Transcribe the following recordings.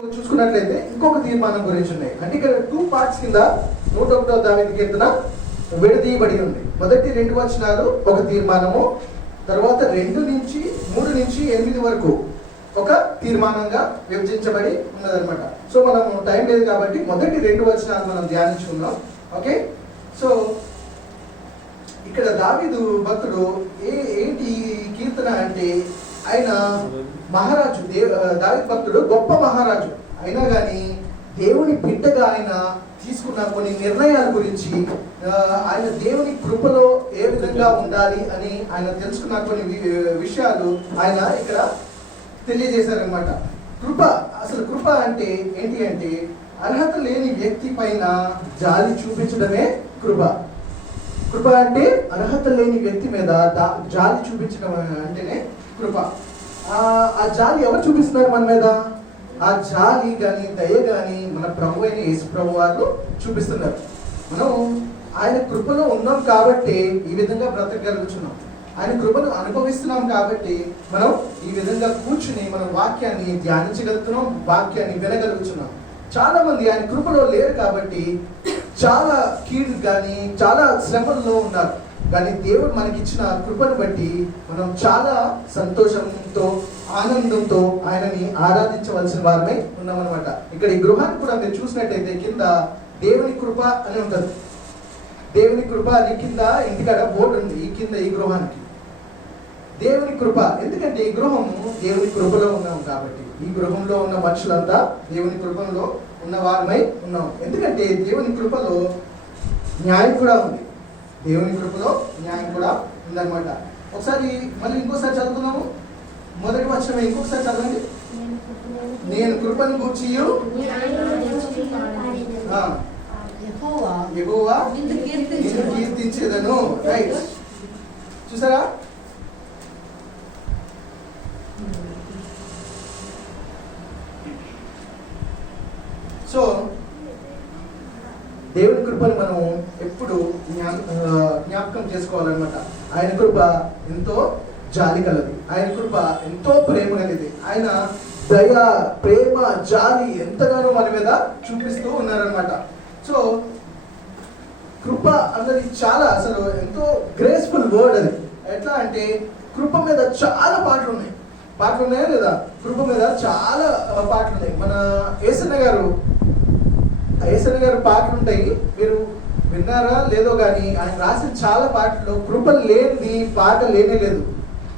చూసుకున్నట్లయితే ఇంకొక తీర్మానం గురించి ఉన్నాయి. అంటే ఇక్కడ 2 పార్ట్స్ కింద 101వ దావీదు కీర్తన విడదీయబడి ఉంది. మొదటి 2 వచనాలు ఒక తీర్మానము, తర్వాత 2 నుంచి 3 నుంచి 8 వరకు ఒక తీర్మానంగా విభజించబడి ఉన్నదన్నమాట. సో మనం టైం లేదు కాబట్టి మొదటి 2 వచనాలు మనం ధ్యానించుకుందాం. ఓకే, సో ఇక్కడ దావీదు భక్తుడు ఏంటి కీర్తన అంటే, ఆయన మహారాజు, దావీదు భక్తుడు గొప్ప మహారాజు అయినా కానీ దేవుని బిడ్డగా ఆయన తీసుకున్న కొన్ని నిర్ణయాల గురించి, ఆయన దేవుని కృపలో ఏ విధంగా ఉండాలి అని ఆయన తెలుసుకున్న కొన్ని విషయాలు ఆయన ఇక్కడ తెలియజేశారనమాట. కృప, అసలు కృప అంటే ఏంటి అంటే, అర్హత లేని వ్యక్తి పైన జాలి చూపించడమే కృప. కృప అంటే అర్హత లేని వ్యక్తి మీద జాలి చూపించడం అంటేనే కృప. ఆ జాలి ఎవరు చూపిస్తున్నారు మన మీద? ఆ జాలి కానీ దయ కానీ మన ప్రభు అయిన యేసు ప్రభు వారు చూపిస్తున్నారు. మనం ఆయన కృపలో ఉన్నాం కాబట్టి ఈ విధంగా బ్రతకగలుగుతున్నాం. ఆయన కృపను అనుభవిస్తున్నాం కాబట్టి మనం ఈ విధంగా కూర్చుని మనం వాక్యాన్ని ధ్యానించగలుగుతున్నాం, వాక్యాన్ని వినగలుగుతున్నాం. చాలా మంది ఆయన కృపలో లేరు కాబట్టి చాలా కీడు కానీ చాలా శ్రమల్లో ఉన్నారు. కానీ దేవుడు మనకిచ్చిన కృపను బట్టి మనం చాలా సంతోషంతో ఆనందంతో ఆయనని ఆరాధించవలసిన వారమై ఉన్నామన్నమాట. ఇక్కడ ఈ గృహాన్ని కూడా మీరు చూసినట్టయితే కింద దేవుని కృప అని ఉంటుంది. దేవుని కృప అని కింద ఇంటికాడ బోర్డు ఉంది. ఈ కింద ఈ గృహానికి దేవుని కృప, ఎందుకంటే ఈ గృహము దేవుని కృపలో ఉన్నాం కాబట్టి, ఈ గృహంలో ఉన్న మనుషులంతా దేవుని కృపలో ఉన్న వారమై ఉన్నాం. ఎందుకంటే దేవుని కృపలో న్యాయం కూడా ఉంది. దేవుని కృపలో న్యాయం కూడా ఉందన్నమాట. ఒకసారి మళ్ళీ ఇంకోసారి చదువుతున్నాము. మొదటి వచనం ఇంకొకసారి చదవండి. నేను కృపను గూర్చి యెహోవా నిన్ను కీర్తించెదను. రైట్, చూసారా? సో దేవుని కృపను మనం ఎప్పుడు జ్ఞాపకం చేసుకోవాలన్నమాట. ఆయన కృప ఎంతో జాలి కలది, ఆయన కృప ఎంతో ప్రేమ కలిగింది. ఆయన దయ, ప్రేమ, జాలి ఎంతగానో మన మీద చూపిస్తూ ఉన్నారనమాట. సో కృప అన్నది చాలా, అసలు ఎంతో గ్రేస్ఫుల్ వర్డ్ అది. ఎట్లా అంటే కృప మీద చాలా పాటలు ఉన్నాయా లేదా? కృప మీద చాలా పాటలు ఉన్నాయి. మన యేసన్న గారు పాటలు ఉంటాయి, మీరు విన్నారా లేదో కానీ ఆయన రాసిన చాలా పాటల్లో కృప లేనిది పాట లేనే లేదు.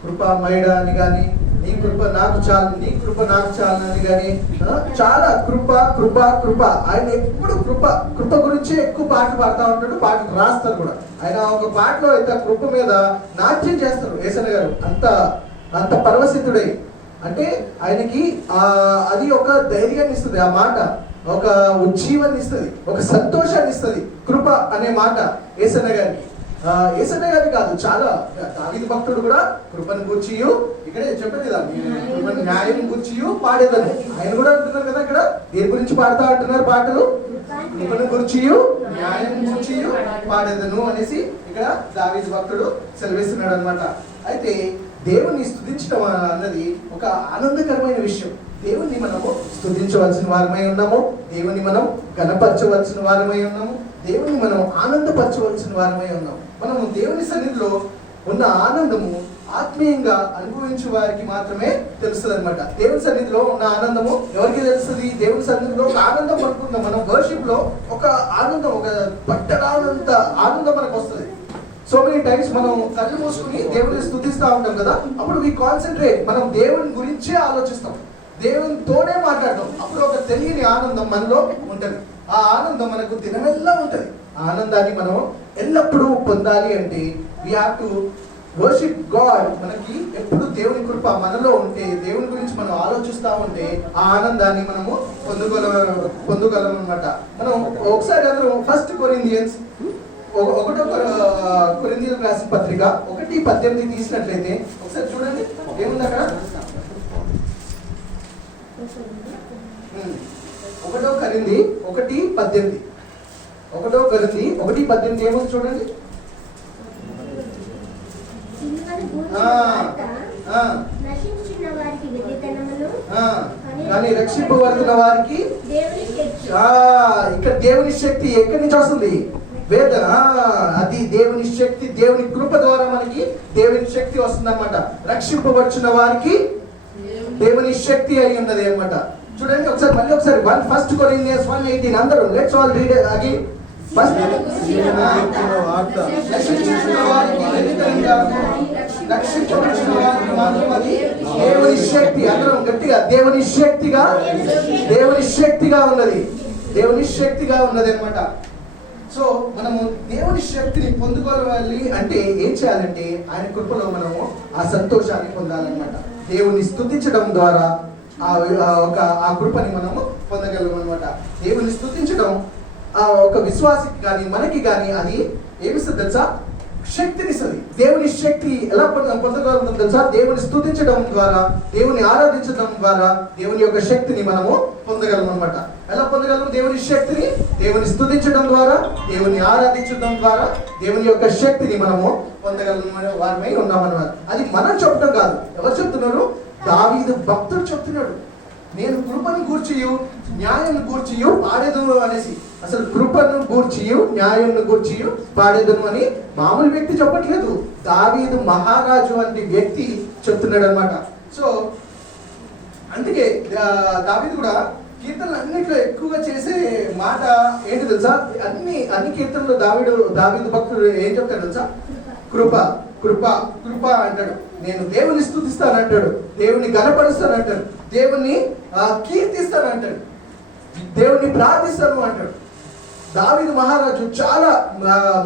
కృప మైడా అని కానీ, నీ కృప నాకు చాలు, నీ కృప నాకు చాలు అని కానీ, చాలా కృప కృప కృప. ఆయన ఎప్పుడు కృప గురించే ఎక్కువ పాటలు పాడుతూ ఉంటాడు, పాటలు రాస్తారు కూడా. ఆయన ఒక పాటలో అయితే కృప మీద నాట్యం చేస్తారు యేసన్న గారు, అంత పరవశితుడై. అంటే ఆయనకి అది ఒక ధైర్యాన్ని ఇస్తుంది ఆ మాట, ఒక ఉజ్జీవాన్ని ఇస్తుంది, ఒక సంతోషాన్ని ఇస్తుంది కృప అనే మాట యేసన్న గారికి. యేసన్న గారికి కాదు, చాలా దావీదు భక్తుడు కూడా కృపను గూర్చియు, ఇక్కడే చెప్పారు కదా, కృపను న్యాయం గూర్చియు పాడేదని ఆయన కూడా అంటున్నారు కదా. ఇక్కడ దేని గురించి పాడుతా అంటున్నారు పాటలు? కృపను గూర్చియు న్యాయం గూర్చియు పాడేదను అనేసి ఇక్కడ దావీదు భక్తుడు సెలవిస్తున్నాడు అనమాట. అయితే దేవుణ్ణి స్తుతించడం అన్నది ఒక ఆనందకరమైన విషయం. దేవుణ్ణి మనము స్తుతించవలసిన వారమై ఉన్నాము, దేవుని మనం గణపరచవలసిన వారమై ఉన్నాము, దేవుని మనం ఆనందపరచవలసిన వారమై ఉన్నాము. మనము దేవుని సన్నిధిలో ఉన్న ఆనందము ఆత్మీయంగా అనుభవించే వారికి మాత్రమే తెలుస్తుంది అనమాట. దేవుని సన్నిధిలో ఉన్న ఆనందము ఎవరికి తెలుస్తుంది? దేవుని సన్నిధిలో ఒక ఆనందం అనుకుంటాం మనం. వర్షిప్ లో ఒక ఆనందం, ఒక పట్టరానంత ఆనందం మనకు వస్తుంది. సో మెనీ టైమ్స్ మనం కళ్ళు మూసుకుని దేవుని స్తుతిస్తూ ఉంటాం కదా, అప్పుడు వి కాన్సన్ట్రేట్, మనం దేవుని గురించే ఆలోచిస్తాం, దేవునితోనే మాట్లాడతాం. అప్పుడు ఒక తెలియని ఆనందం మనలో ఉంటుంది. ఆ ఆనందం మనకు దినమెల్లా ఉంటుంది. ఆ ఆనందాన్ని మనం ఎల్లప్పుడూ పొందాలి అంటే we have to worship God. మనకి ఎప్పుడు దేవుని కృప మనలో ఉంటే, దేవుని గురించి మనం ఆలోచిస్తూ ఉంటే ఆ ఆనందాన్ని మనము పొందగలం అనమాట. మనం ఒకసారి అందరూ 1 కొరింథియన్స్ 1 రాసిన పత్రిక 1:18 తీసినట్లయితే ఒకసారి చూడండి, ఏముంది అక్కడ? 1 కొరింథీ 1:18 ఏముంది చూడండి. నశించిన వారికి వెర్రితనమును, కానీ రక్షింపబడుతున్న వారికి ఇక్కడ దేవుని శక్తి ఎక్కడి నుంచి వస్తుంది? అది దేవుని శక్తి, దేవుని కృప ద్వారా మనకి దేవుని శక్తి వస్తుంది అనమాట. రక్షింపబడుచున్న వారికి దేవుని శక్తి అయి ఉన్నది అనమాట. చూడండి ఒకసారి, మళ్ళీ ఒకసారి 1 Corinthians 1:18 అందరూ లెట్స్ ఆల్ రీడ్ అగైన్. దేవుని శక్తి, అందరం గట్టిగా దేవుని శక్తిగా ఉన్నది, దేవుని శక్తిగా ఉన్నది అనమాట. సో మనము దేవుని శక్తిని పొందుకోవాలి అంటే ఏం చేయాలంటే ఆయన కృపలో మనము ఆ సంతోషాన్ని పొందాలన్నమాట. దేవుని స్తుతించడం ద్వారా ఆ కృపని మనము పొందగలం అనమాట. దేవుని స్తుతించడం ఒక విశ్వాసికి కానీ మనకి కానీ అది ఏమిస్తుంది తెలుసా? శక్తినిస్తుంది. దేవుని శక్తి ఎలా పొందగలుగుతాం తెలుసా? దేవుని స్తుతించడం ద్వారా, దేవుని ఆరాధించడం ద్వారా దేవుని యొక్క శక్తిని మనము పొందగలం అనమాట. ఎలా పొందగలం దేవుని శక్తిని? దేవుని స్తుతించడం ద్వారా, దేవుని ఆరాధించడం ద్వారా దేవుని యొక్క శక్తిని మనము పొందగలం వారమై ఉన్నామన్నమాట. అది మనం చెప్పడం కాదు. ఎవరు చెప్తున్నారు? దావీదు భక్తుడు చెప్తున్నాడు, నేను కృపను గూర్చియు న్యాయం గూర్చియు పాడేదను అనేసి. అసలు కృపను గూర్చియు న్యాయంను గూర్చియు పాడేదను అని మామూలు వ్యక్తి చెప్పట్లేదు, దావీదు మహారాజు వంటి వ్యక్తి చెప్తున్నాడు అనమాట. సో అందుకే దావీదు కూడా కీర్తనలు అన్నింటిలో ఎక్కువగా చేసే మాట ఏంటి తెలుసా? అన్ని కీర్తనలు దావీదు భక్తుడు ఏం చెప్తాడు తెలుసా? కృప కృప కృప అంటాడు. నేను దేవుని స్తుతిస్తాను అంటాడు, దేవుని గణపరుస్తాను అంటాడు, దేవుని కీర్తిస్తాను అంటాడు, దేవుని ప్రార్థిస్తాను అంటాడు. దావీదు మహారాజు చాలా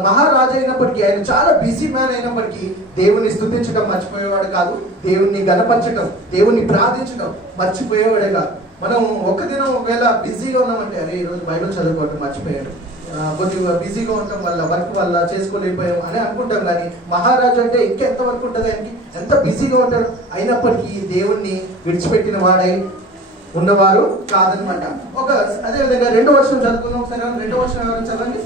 మహారాజు అయినప్పటికీ, ఆయన చాలా బిజీ మ్యాన్ అయినప్పటికీ దేవుని స్తుతించడం మర్చిపోయేవాడు కాదు, దేవుణ్ణి గణపరచడం, దేవుణ్ణి ప్రార్థించడం మర్చిపోయేవాడే కాదు. మనం ఒక దినం ఒకవేళ బిజీగా ఉన్నామంటే, అరే ఈరోజు బైబిల్ చదువుకోవటం మర్చిపోయాడు, కొద్దిగా బిజీగా ఉండటం వల్ల, వర్క్ వల్ల చేసుకోలేకపోయాం అని అనుకుంటాం. కానీ మహారాజు అంటే ఇంకెంత వర్క్ ఉంటుంది ఆయనకి, ఎంత బిజీగా ఉంటారు. అయినప్పటికీ దేవుణ్ణి విడిచిపెట్టిన వాడై ఉన్నవారు కాదనమాట. అదే విధంగా 2వ వచనం చదువుకుందాం ఒకసారి. 2వ వచనం ఎవరైనా చదవండి.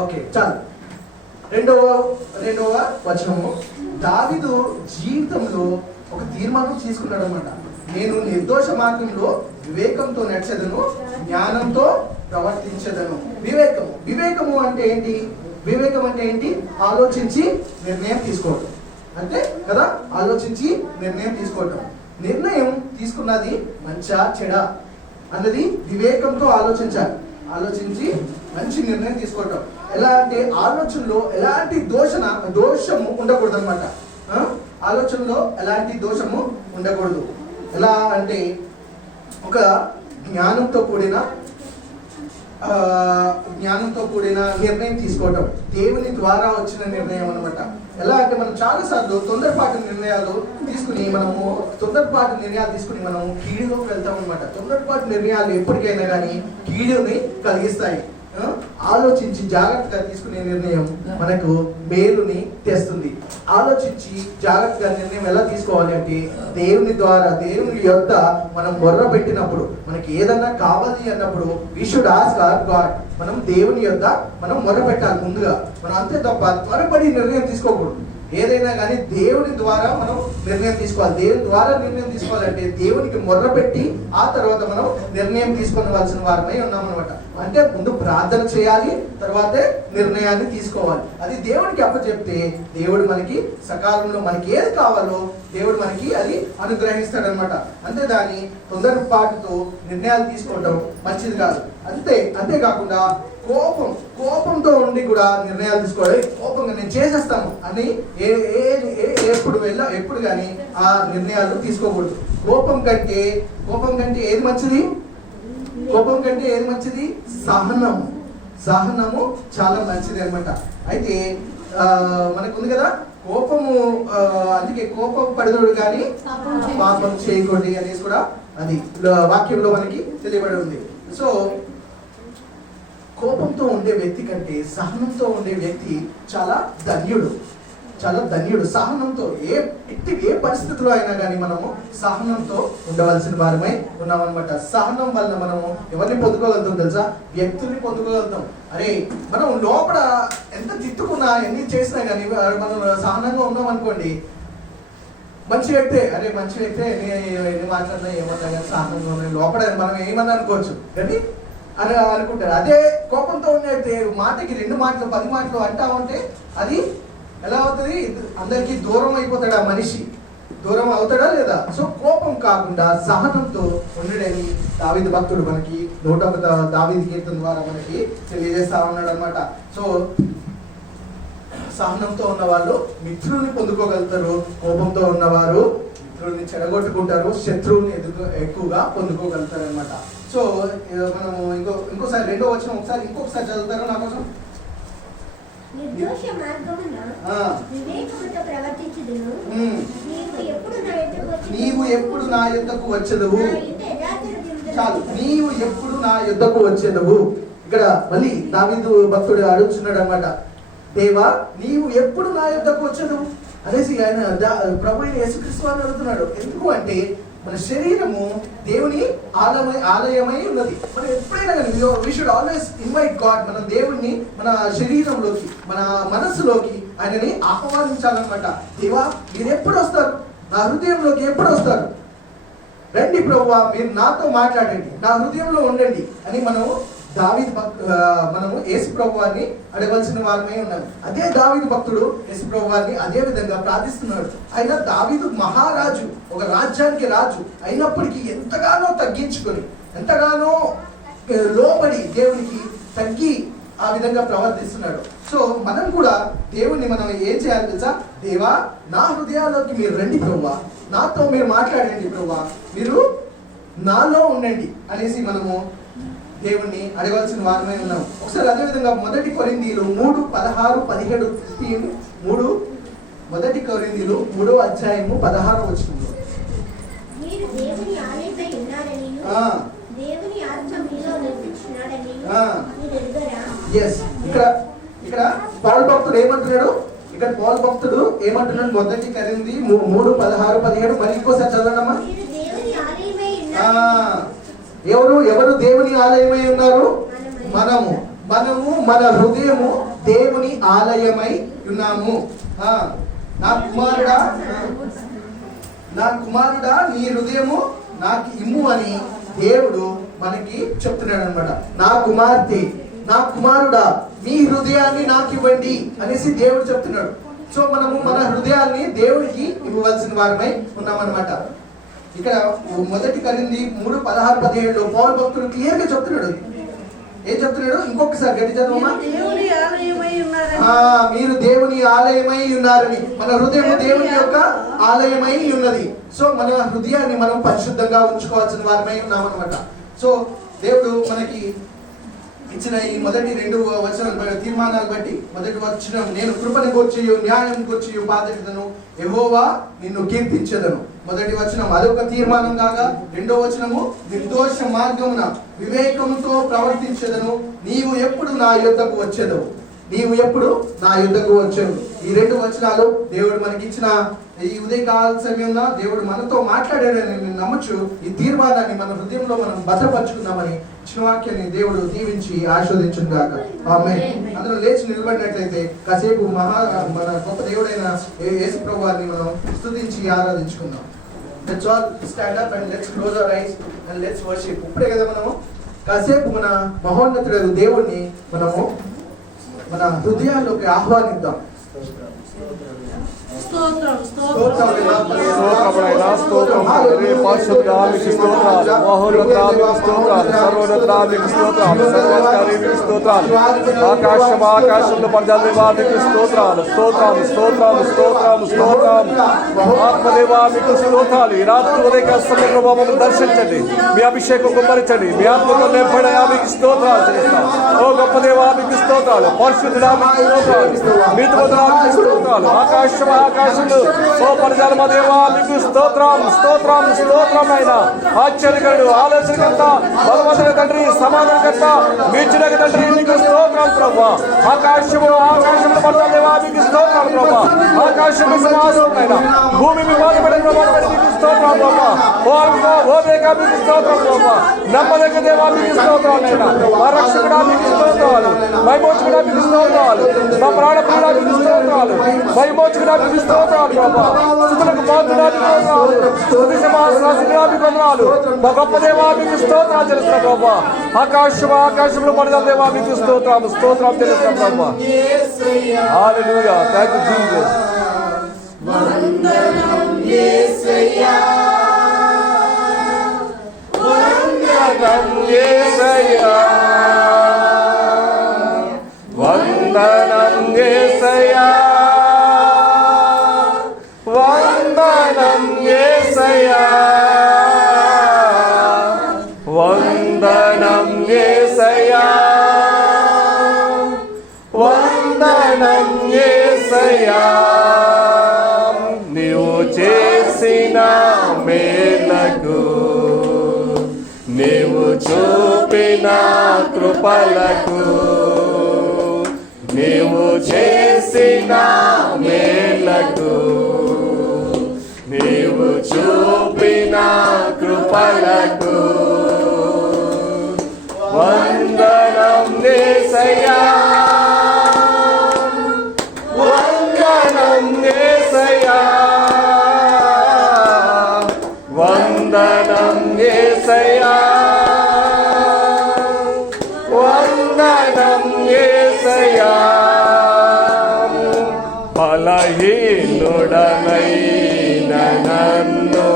ఓకే చాలు. 2వ వచనము, దావీదు జీవితంలో ఒక తీర్మానం తీసుకున్నాడు అనమాట. నేను నిర్దోష మార్గంలో వివేకంతో నడిచెదను, జ్ఞానంతో ప్రవర్తించదను. వివేకము అంటే ఏంటి? వివేకం అంటే ఏంటి? ఆలోచించి నిర్ణయం తీసుకోవటం అంతే కదా. ఆలోచించి నిర్ణయం తీసుకోవటం, నిర్ణయం తీసుకున్నది మంచా చెడా అన్నది వివేకంతో ఆలోచించి మంచి నిర్ణయం తీసుకోవటం. ఎలా అంటే ఆలోచనలో ఎలాంటి దోషము ఉండకూడదు అనమాట. ఆలోచనలో ఎలాంటి దోషము ఉండకూడదు. ఎలా అంటే ఒక జ్ఞానంతో కూడిన నిర్ణయం తీసుకోవటం, దేవుని ద్వారా వచ్చిన నిర్ణయం అనమాట. ఎలా అంటే మనం చాలాసార్లు తొందరపాటు నిర్ణయాలు తీసుకుని మనము కీడులోకి వెళ్తాం అనమాట. తొందరపాటు నిర్ణయాలు ఎప్పటికైనా కానీ కీడుని కలిగిస్తాయి. ఆలోచించి జాగ్రత్తగా తీసుకునే నిర్ణయం మనకు మేలుని తెస్తుంది. ఆలోచించి జాగ్రత్తగా నిర్ణయం ఎలా తీసుకోవాలి అంటే దేవుని ద్వారా, దేవుని యొద్ద మనం మొర్ర పెట్టినప్పుడు, మనకి ఏదన్నా కావాలి అన్నప్పుడు we should ask our God. మనం దేవుని యొద్ద మనం మొర్ర పెట్టాలి ముందుగా. మనం అంతే తప్ప త్వరపడి నిర్ణయం తీసుకోకూడదు. ఏదైనా కానీ దేవుని ద్వారా మనం నిర్ణయం తీసుకోవాలి. దేవుని ద్వారా నిర్ణయం తీసుకోవాలంటే దేవునికి మొర్ర పెట్టి ఆ తర్వాత మనం నిర్ణయం తీసుకోవాల్సిన వారమై ఉన్నామన్నమాట. అంటే ముందు ప్రార్థన చేయాలి, తర్వాతే నిర్ణయాన్ని తీసుకోవాలి. అది దేవుడికి అప్పచెప్తే దేవుడు మనకి సకాలంలో మనకి ఏది కావాలో దేవుడు మనకి అది అనుగ్రహిస్తాడనమాట. అంతేదాన్ని తొందరపాటుతో నిర్ణయాలు తీసుకోవడం మంచిది కాదు. అంతేకాకుండా కోపంతో ఉండి కూడా నిర్ణయాలు తీసుకోవాలి. కోపంగా నేను చేసేస్తాను అని ఎప్పుడు కానీ ఆ నిర్ణయాలు తీసుకోకూడదు. కోపం కంటే ఏది మంచిది? సహనము చాలా మంచిది అనమాట. అయితే మనకుంది కదా కోపము, అందుకే కోపం పడదుడు కానీ పాపం చేయకూడదు అనేసి కూడా అది వాక్యంలో మనకి తెలియబడి ఉంది. సో కోపంతో ఉండే వ్యక్తి కంటే సహనంతో ఉండే వ్యక్తి చాలా ధన్యుడు. చాలా ధన్యుడు. సహనంతో ఏ పరిస్థితిలో అయినా కానీ మనము సహనంతో ఉండవలసిన వారమై ఉన్నామన్నమాట. సహనం వల్ల మనము ఎవరిని పొందుకోగలుగుతాం తెలుసా? వ్యక్తుల్ని పొందుకోగలుగుతాం. అరే మనం లోపల ఎంత తిట్టుకున్నా ఎన్ని చేసినా కానీ మనం సహనంగా ఉన్నాం అనుకోండి, మంచి వ్యక్తే, అరే మంచి వ్యక్తే, ఎన్ని మాట్లాడినా ఏమన్నా కానీ సహనంగా ఉన్నాయి లోపల మనం ఏమన్నా అనుకోవచ్చు కానీ అని అనుకుంటారు. అదే కోపంతో ఉన్నట్టే మాటకి 2 మాటలు 10 మాటలు అంటా ఉంటే అది ఎలా అవుతుంది? అందరికీ దూరం అయిపోతాడు, ఆ మనిషి దూరం అవుతాడా లేదా? సో కోపం కాకుండా సహనంతో ఉండడని దావీదు భక్తుడు మనకి 101 దావీదు కీర్తన ద్వారా మనకి తెలియజేస్తా ఉన్నాడు అనమాట. సో సహనంతో ఉన్న వాళ్ళు మిత్రుల్ని పొందుకోగలుగుతారు, కోపంతో ఉన్నవారు మిత్రుల్ని చెడగొట్టుకుంటారు, శత్రువుని ఎక్కువగా పొందుకోగలుగుతారు అనమాట. సో మనము ఇంకోసారి 2వ వచనం ఇంకొకసారి చదువుతారు నా కోసం. నిర్దోష మార్గమున వివేకముతో ప్రవర్తించుదును. నీవు ఎప్పుడు నా యొద్దకు వచ్చెదవు. చాలు, నీవు ఎప్పుడు నా యొద్దకు వచ్చెదవు. ఇక్కడ మళ్ళీ దావీదు భక్తుడు అడుగుతున్నాడు అనమాట, దేవా నీవు ఎప్పుడు నా యొద్దకు వచ్చెదవు అనేసి ఆయన ప్రభు అయిన యేసుక్రీస్తు వారిని అడుగుతున్నాడు. ఎందుకు అంటే మన శరీరము దేవుని ఆలయమై ఉన్నది. మనం ఎప్పుడైనా కానీ we should always invite God. మనం దేవుణ్ణి మన శరీరంలోకి, మన మనస్సులోకి ఆయనని ఆహ్వానించాలన్నమాట. దేవా మీరు ఎప్పుడు వస్తారు, నా హృదయంలోకి ఎప్పుడు వస్తారు? రండి ప్రభువా, మీరు నాతో మాట్లాడండి, నా హృదయంలో ఉండండి అని మనము యేసు ప్రభువాన్ని అడగవలసిన వారమై ఉన్నాం. అదే దావీదు భక్తుడు యేసు ప్రభువాన్ని అదే విధంగా ప్రార్థిస్తున్నాడు. ఆయన దావీదు మహారాజు, ఒక రాజ్యానికి రాజు అయినప్పటికీ ఎంతగానో తగ్గించుకొని, ఎంతగానో లోబడి దేవునికి తగ్గి ఆ విధంగా ప్రవర్తిస్తున్నాడు. సో మనం కూడా దేవుణ్ణి మనం ఏం చేయాలి తెలుసా? దేవా నా హృదయాల్లోకి మీరు రండి ప్రభువా, నాతో మీరు మాట్లాడండి ప్రభువా, మీరు నాలో ఉండండి అనేసి మనము దేవుణ్ణి అడగవలసిన వారమై ఉన్నాం. ఒకసారి అదేవిధంగా 1 కొరింథీయులు 3:16-17 1 కొరింథీయులు 3వ అధ్యాయము 16వ వచనంలో మీరు దేవుని ఆలయమై ఉన్నారని, దేవుని ఆత్మ మీలో నివసించుచున్నాడని మీరు ఎరుగరా? yes ఇక్కడ పౌలు భక్తుడు ఏమంటున్నాడు? 1 కొరింథీ 3:16-17 మరి ఇంకోసారి చదవండమ్మా. ఎవరు దేవుని ఆలయమై ఉన్నారు? మనము మన హృదయము దేవుని ఆలయమై ఉన్నాము. నా కుమారుడా నీ హృదయము నాకు ఇమ్ము అని దేవుడు మనకి చెప్తున్నాడు అనమాట. నా కుమార్తె, నా కుమారుడా మీ హృదయాన్ని నాకు ఇవ్వండి అనేసి దేవుడు చెప్తున్నాడు. సో మనము మన హృదయాన్ని దేవునికి ఇవ్వవలసిన వారమై ఉన్నామన్నమాట. ఇక్కడ 1 కొరింథీ 3:16-17 పౌలు భక్తుడు క్లియర్ గా చెప్తున్నాడు. ఏం చెప్తున్నాడు? ఇంకొకసారి గట్టి చదవమా. మీరు దేవుని ఆలయమై ఉన్నారని. మన హృదయం దేవుని యొక్క ఆలయమై ఉన్నది. సో మన హృదయాన్ని మనం పరిశుద్ధంగా ఉంచుకోవాల్సిన వారమై ఉన్నామన్నమాట. సో దేవుడు మనకి ఇచ్చిన ఈ మొదటి 2 వచనాలు తీర్మానాలు బట్టి, మొదటి వచనం నేను కృపను గూర్చియు న్యాయం గూర్చియు బాధ్యతను యెహోవా నిన్ను కీర్తించెదను. మొదటి వచనం అదొక తీర్మానం కాగా, 2వ వచనము నిర్దోష మార్గమున వివేకముతో ప్రవర్తించెదను, నీవు ఎప్పుడు నా యొద్దకు వచ్చెదవు. నీవు ఎప్పుడు నా యుద్ధకు వచ్చావు. ఈ 2 వచనాలు దేవుడు మనకి ఇచ్చిన ఈ ఉదయకాల సమయంలో దేవుడు మనతో మాట్లాడాడని నేను నమ్మచ్చు. ఈ తీర్మానాన్ని మన హృదయంలో మనం భద్రపరుచుకుందామని ఇచ్చిన వాక్యాన్ని దేవుడు దీవించి ఆశీర్వదించును గాక. ఆమేన్. అందరూ లేచి నిలబడినట్లయితే కాసేపు మన గొప్ప దేవుడైన యేసు ప్రభువాన్ని మనం స్తుతించి ఆరాధించుకుందాం. Let's all stand up and let's close our eyes and let's worship. ఇప్పుడే కదా మనము కాసేపు మన మహోన్నతుడైన దేవుణ్ణి మనము మన హృదయాల్లోకి ఆహ్వానిద్దాం. ఆకాశంలో పరజాలి వారికి స్తోత్రాలు స్తోత్రాలు స్తోత్రాలు స్తోత్రాలు స్తోత్రాలు. ఆత్మదేవా మీకు స్తోత్రాలు. ఈ రాత్రి ఉదయ సమయంలో మమ్మల్ని దర్శించండి, మీ అభిషేకం కుమ్మరించండి, మీ ఆత్మతో నింపడయా మీకు స్తోత్రాలు చేస్తాం. ఓ గొప్ప దేవా మీకు స్తోత్రాలు, పరిశుద్ధుడా మీకు స్తోత్రాలు, మీతో స్తోత్రాలు. ఆకాశంలో ఓ పరిజాల దేవా మీకు స్తోత్రం స్తోత్రం స్తోత్రం. అయినా ఆశ్చర్యకరుడు, ఆలోచనకర్త, బలవంతుల తండ్రి, సమాధానకర్త, మీర్చుడక తండ్రి మీకు స్తోత్రం ప్రభా. ఆకాశంలో పడతా దేవా మీకు స్తోత్రాలు ప్రభా. ఆకాశం సింహాసనమైన భూమి మీ బాధపడే ప్రభా మీకు స్తోత్రాలు ప్రభా. ఓ దేగా మీకు స్తోత్రాలు ప్రభా. నమ్మదగ్గ దేవా మీకు స్తోత్రాలైనా. మా రక్షకుడా మీకు స్తోత్రాలు. వైమోచకుడా మీకు స్తోత్రాలు. మా ప్రాణప్రియుడా మీకు స్తోత్రాలు. వైమోచకుడా మీకు స్తోత్రాలు ప్రభా. స్తుతులకు పాత్రుడా మీకు వందనాలు. స్తుతి సింహాసనాసీనుడా మీకు వందనాలు. మా గొప్ప దేవా మీకు స్తోత్రాలు చెల్లిస్తున్నా ప్రభా. ఆకాశంలో పడదా దేవా మీకు స్తోత్రాలు చెల్లిస్తున్నా ప్రభా. హల్లెలూయా. Thank you Jesus. వందనం యేసయ్యా, వందనం యేసయ్యా, వందనం యేసయ్యా, వందనం యేసయ్యా, వందనం యేసయ్యా, వందనం యేసయ్యా. నీవు చేసిన మేలకు, నీవు చూపిన కృపలకు, నీవు చేసిన మేలకు, నీవు చూపిన కృపలకు వందనం యేసయ్యా, వందనం యేసయ్యా, వందనం యేసయ్యా, వందనం యేసయ్యా. బలహీనుడనైన నన్ను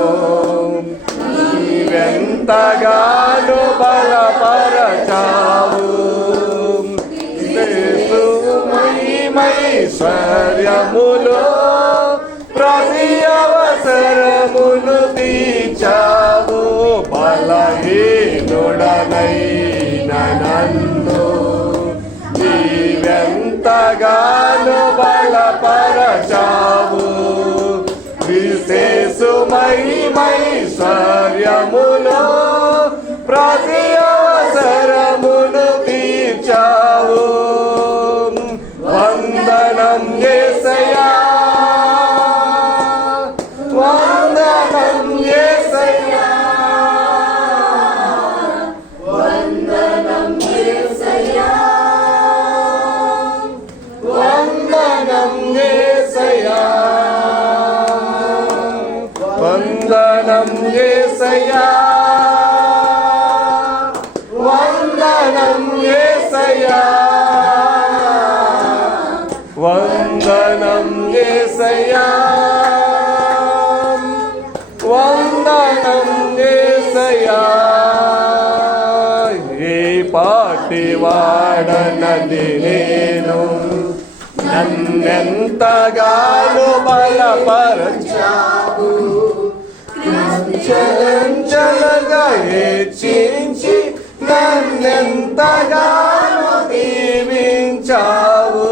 నీవెంతగానో బలపరచావు. మహిమైశ్వర్యములో ప్రతి అవసరమును తీర్చావు. బలహీనుడనైన నన్ను నీవెంతగానో బలపరచావు. విశేష మహిమైశ్వర్యములో ప్రతి అవసరమును తీర్చావు. వందనం యేసయ్యా, వందనం యేసయ్యా, వందనం యేసయ్యా, వందనం యేసయ్యా, వందనం యేసయ్యా, వందనం యేసయ్యా, వందనం యేసయ్యా, వందనం యేసయ్యా. ఏ పాటి వాడనది నేను, నన్నెంతగానో బలపరచావు. చలంచలగా హెచ్చించి నన్నెంతగానో దీవించావు.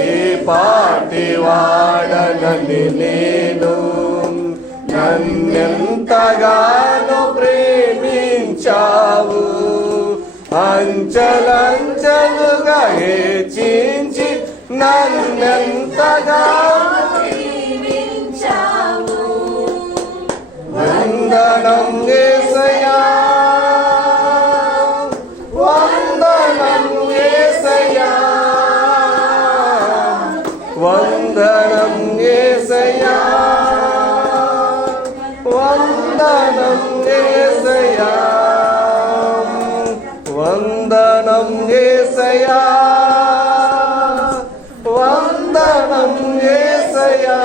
ఏ పాటి వాడనని నేను, నన్నెంతగానో ప్రేమించావు. అంచలంచలుగా హెచ్చించి నన్నెంతగానో దీవించావు. వందనం యేసయ్యా, వందనం యేసయ్యా, వందనం యేసయ్యా, వందనం యేసయ్యా, వందనం యేసయ్యా, వందనం యేసయ్యా,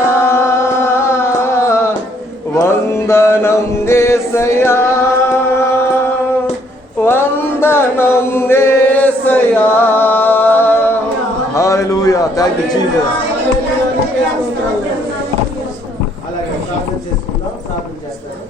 వందనం యేసయ్యా, వందనం యేసయ్యా. హల్లెలూయా. Thank you Jesus. అలాగే ప్రార్థన చేసుకుందాం. ప్రార్థన చేస్తారు.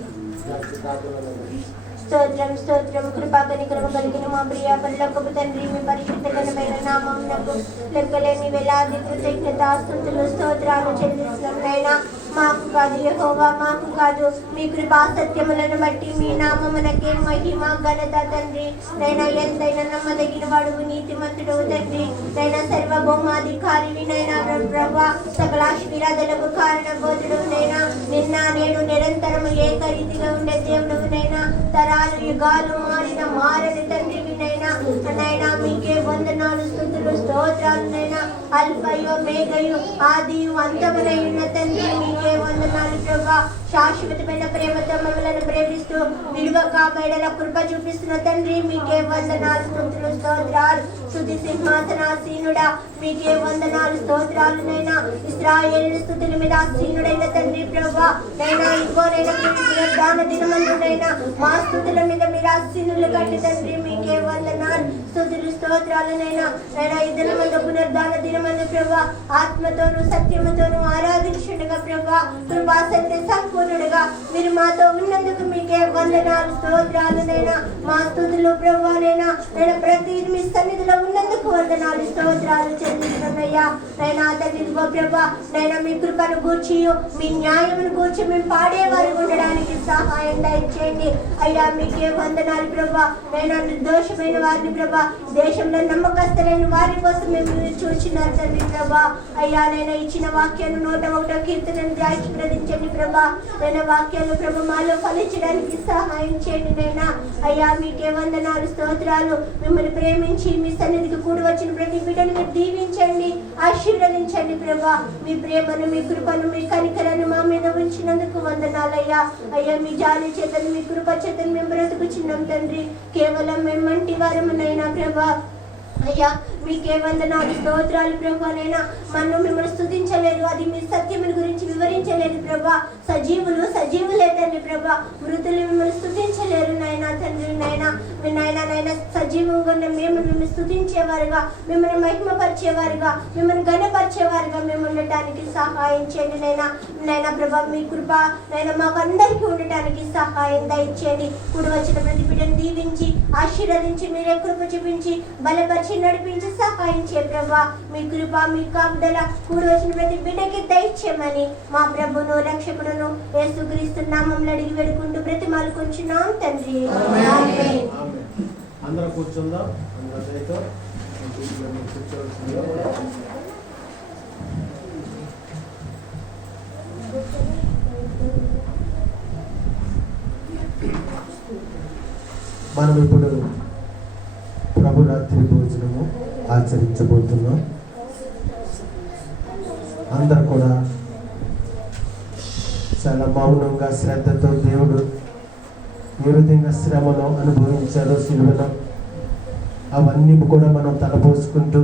స్తోత్రం స్తోత్రం. కృపాకని కృప కలిగిన మా ప్రియ పరలోకపు తండ్రి, మీ పరిశుద్ధ ఘనమైన నామమునకు లెక్కలేని వేలాది కృతజ్ఞతాస్తుతులు స్తోత్రాలు చెల్లిస్తున్నాం. నైనా మాకు కాదు యెహోవా, మాకు కాదు. మీ కృపా సత్యములను బట్టి మీ నామమునకే మహిమ ఘనత తండ్రి. నైనా ఎంతైనా నమ్మదగిన వాడువు, నీతిమంతుడు తండ్రి. నైనా సర్వభౌమాధికారివి నైనా ప్రభా, సకల ఆశీర్వాదాలకు కారణబోధుడు నైనా. నిన్న నేడు నిరంతరము ఏకరీతిగా ఉండే దేవుడు నైనా. తరాలు యుగాలు మారిన మారని తండ్రివి నైనా. నైనా మీకే వందనాలు, స్తుతులు, స్తోత్రాలు నైనా. అల్ఫయో మేఘయు ఆదియు అంతమునై ఉన్న తండ్రి మీకే వందనాలు ప్రభా. శాశ్వతమైన ప్రేమతో మమ్మల్ని ప్రేమిస్తూ విడువక మేడల కృప చూపిస్తున్న తండ్రి మీకే వందనాలు, స్తుతులు, స్తోత్రాలు. స్తుతి సింహాసనాసీనుడా మీకే వందనాలు, స్తోత్రాలు నైనా. ఇశ్రాయేలు స్తుతుల మీద ఆసీనుడైన తండ్రి ప్రభా. నైనా ఇంకోనైనా పునరుద్ధాన దినమందునైనా మా స్తుతుల మీద మీరు ఆసీనులు కండి తండ్రి మీకే వందనాలు, స్తుతులు, స్తోత్రాలనైనా. నైనా ఈ దినమందు పునరుద్ధాన దినమందు ప్రభా ఆత్మతోను సత్యముతోను ఆరాధించుండగా ప్రభా, కృపా సత్య సంపూర్ణుడుగా మీరు మాతో ఉన్నందుకు మీకే వందనాలు, స్తోత్రాలనైనా. మా స్తుతులు ప్రభానైనా నేను ప్రతి మీ సన్నిధిలో ఉన్నందుకు వందనాలు, స్తోత్రాలు చెల్లిస్తున్నాయ్యా. నైనా తండ్రి ప్రభా, నైనా మీ కృపను గూర్చి మీ న్యాయమును గూర్చి మేము పాడేవారు ఉండడానికి సహాయం దయచేయండి అయ్యా. మీకే వందనాలు ప్రభా. నైనా నిర్దోషమైన వారిని ప్రభా, దేశంలో నమ్మకస్తులైన వారి కోసం మేము చూసినారు తండ్రి ప్రభా. అయ్యా నేను ఇచ్చిన వాక్యాన్ని 101వ కీర్తనను ఆశీర్వదించండి ప్రభా. నేను వాక్యాలు ప్రభు మాలో ఫలించడానికి సహాయం చేయండి నైనా. అయ్యా మీకే వందనాలు, స్తోత్రాలు. మిమ్మల్ని ప్రేమించి మీ సన్నిధికి కూడి వచ్చిన ప్రతి బిడ్డను మీరు దీవించండి, ఆశీర్వదించండి ప్రభా. మీ ప్రేమను, మీ కృపను, మీ కనికలను మా మీద ఉంచినందుకు వందనాలయ్యా. అయ్యా మీ జాలి చేతను, మీ కృప చేతను మేము బ్రతుకుచున్నాం తండ్రి. కేవలం మేము మంటి వారమునైనా ప్రభా. అయ్యా మీకే వందనాలు, స్తోత్రాలు ప్రభానైనా. మనం మిమ్మల్ని స్తుతించలేదు, అది మీ సత్యముల గురించి వివరించలేదు ప్రభా. సజీవులే తండ్రి ప్రభా, మృతులు మిమ్మల్ని స్తుతించలేరు నైనా తండ్రి. నైనా మీ నైనా సజీవంగా ఉన్న మేము మిమ్మల్ని స్తుతించేవారుగా, మిమ్మల్ని మహిమపరిచేవారుగా, మిమ్మల్ని ఘనపరిచేవారుగా మేము ఉండటానికి సహాయం చేయండి నైనా ప్రభా. మీ కృప నైనా మాకు అందరికీ ఉండటానికి సహాయం దయచేయండి. కూడి వచ్చిన ప్రతి బిడ్డను దీవించి ఆశీర్వదించి మీరే కృప చూపించి బలపరిచి నడిపించి సహాయం చే ప్రభా. మీ కృప, మీ కాపుదల కూడి వచ్చిన ప్రతి బిడ్డకి దయచేయమని మా ప్రభును రక్షకుడును యేసుక్రీస్తు నామములో అడిగి వేడుకుంటూ బ్రతిమాలుకొంచున్నాం తండ్రి. ఆమేన్. అందరూ కూర్చుందాం. అందరితో కూర్చోవలసిందిగా మనం ఇప్పుడు ప్రభు రాత్రి భోజనము ఆచరించబోతున్నాం. అందరూ కూడా చాలా మౌనంగా శ్రద్ధతో దేవుడు ఏ విధంగా శ్రమను అనుభవించారో శిలువలో అవన్నీ కూడా మనం తలపోసుకుంటూ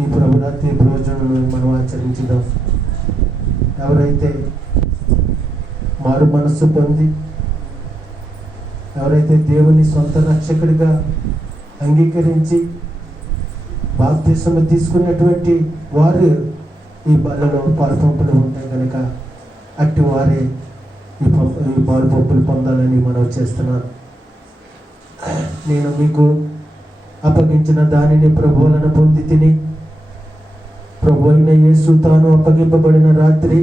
ఈ ప్రభు రాత్రి భోజనం మనం ఆచరించుదాం. ఎవరైతే మారు మనస్సు పొంది, ఎవరైతే దేవుని సొంత రక్షకుడిగా అంగీకరించి బాప్తిసము తీసుకున్నటువంటి వారు ఈ బలలో పాలుపంపులు ఉంటాయి కనుక అట్టి వారే ఈ పాలుపంపులు పొందాలని మనం చేస్తున్నాను. నేను మీకు అప్పగించిన దానిని ప్రభువులను పొంది తిని, ప్రభు అయిన యేసు తాను అప్పగింపబడిన రాత్రి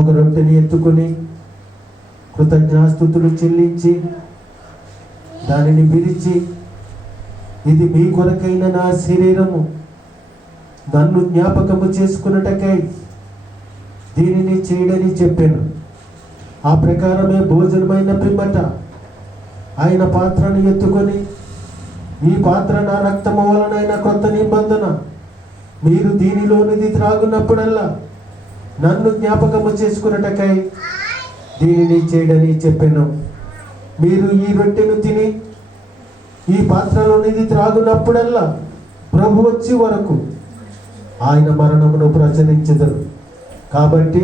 ఒక రొట్టెని ఎత్తుకొని కృతజ్ఞాస్తుతులు చెల్లించి దానిని విరిచి, ఇది మీ కొరకైన నా శరీరము, నన్ను జ్ఞాపకము చేసుకున్నటకై దీనిని చేయడని చెప్పాను. ఆ ప్రకారమే భోజనమైన పిమ్మట ఆయన పాత్రను ఎత్తుకొని, ఈ పాత్ర నా రక్తము వలనైన కొత్త నిబంధన, మీరు దీనిలోనిది త్రాగునప్పుడల్లా నన్ను జ్ఞాపకము చేసుకున్నటకై దీనిని చేయడని చెప్పాను. మీరు ఈ రొట్టెను తిని ఈ పాత్రలోనిది త్రాగునప్పుడల్లా ప్రభు వచ్చి వరకు ఆయన మరణమును ప్రచురించెదరు. కాబట్టి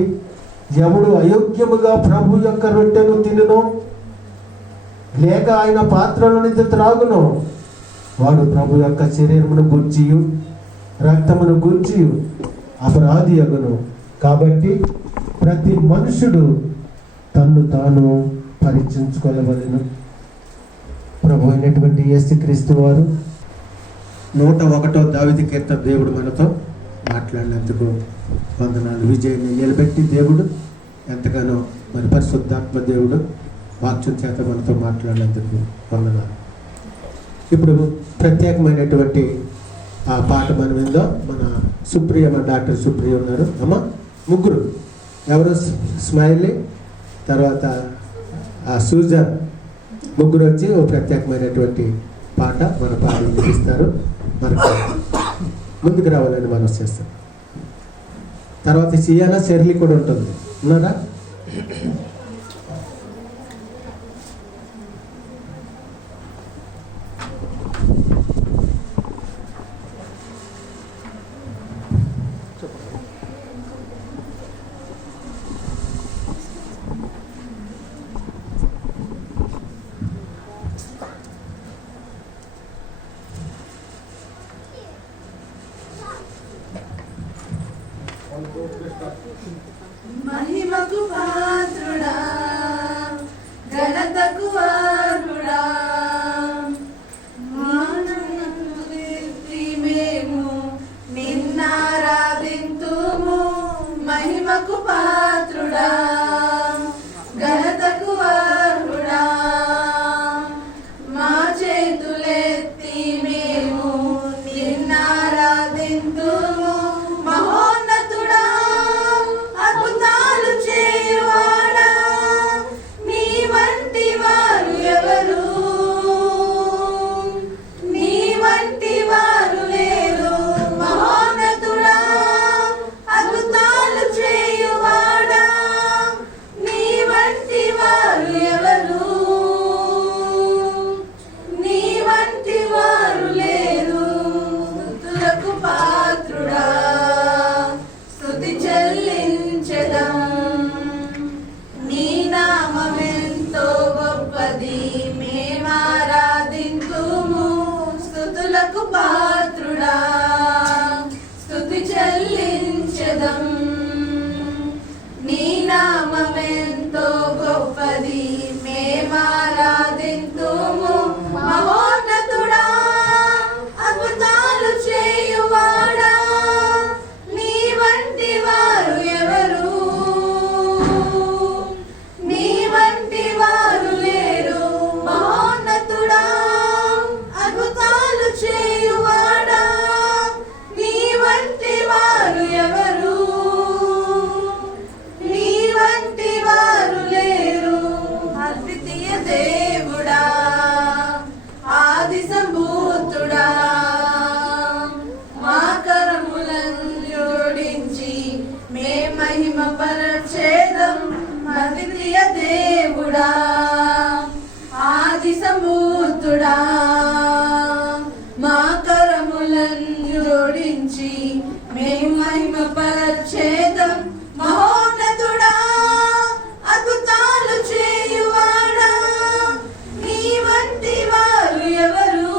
ఎవడు అయోగ్యముగా ప్రభు యొక్క రొట్టెను తినునో లేక ఆయన పాత్రలోనిది త్రాగునో వాడు ప్రభు యొక్క శరీరమును గూర్చియు రక్తమును గూర్చియు అపరాధి అగును. కాబట్టి ప్రతి మనుషుడు తన్ను తాను పరీక్షించుకోవలెను. ప్రభు అయినటువంటి యేసుక్రీస్తు వారు 101వ దావీదు కీర్తన దేవుడు మనతో మాట్లాడినందుకు వందనాలు. విజయాన్ని నిలబెట్టి దేవుడు ఎంతగానో మరి పరిశుద్ధాత్మ దేవుడు వాక్యం చేత మనతో మాట్లాడినందుకు వందనాలు. ఇప్పుడు ప్రత్యేకమైనటువంటి ఆ పాట మనం ఏందో మన సుప్రియ, మన డాక్టర్ సుప్రియ ఉన్నారు. అమ్మ ముగ్గురు ఎవరు, స్మైలీ, తర్వాత ఆ సూజన్, ముగ్గురు వచ్చి ఓ ప్రత్యేకమైనటువంటి పాట మన పాడి వినిపిస్తారు. మనకు ముందుకు రావాలని మనం చేస్తాం. తర్వాత సియానా షెర్లీ కూడా ఉంటుంది. ఉన్నారా? మహిమకు పాత్రుడా, ఘనతకు అర్హుడా, మేము నిన్నారాధింతుము. మహిమకు పాత్రుడా, ఘనతకు అర్హుడా, మా చేతులెత్తి మేము నిన్నారాధింతుము. మహోన్నతుడా, అద్భుతాలు చేయువాడా, నీ వంటి వారు ఎవరు? నీ వంటి వారు లేరు. మహోన్నతుడా, అద్భుతాలు చేయువాడా, నీ వంటి వారు ఎవరు? నీ వంటి వారు లేరు. స్తుతులకు పాత్రుడా, స్తుతి చెల్లించెదం. నీ నామమెంతో గొప్పది, మేమారాధింతుము. స్తుతులకు పాత్రుడా, స్తుతి చెల్లించెదం. నీ నామమెంతో గొప్పది, మేమారాధింతుము. మహోన్నతుడా, అద్భుతాలు చేయువాడా, నీ వంటి వారు ఎవరు? నీ వంటి వారు లేరు. మహోన్నతుడా, అద్భుతాలు చేయువాడా, నీ వంటి వారు ఎవరు? నీ వంటి వారు లేరు. అద్వితీయ దేవుడా, ఆది సంభూతుడా, మా కరములను జోడించి మే మహిమ పరచేదం. అద్వితీయ దేవుడా, ఆది సంభూతుడా, మా కరములను జోడించి మే మహిమ పరచేదం. మహోన్నతుడా, అద్భుతాలు చేయువాడా, నీ వంటి వారు ఎవరు?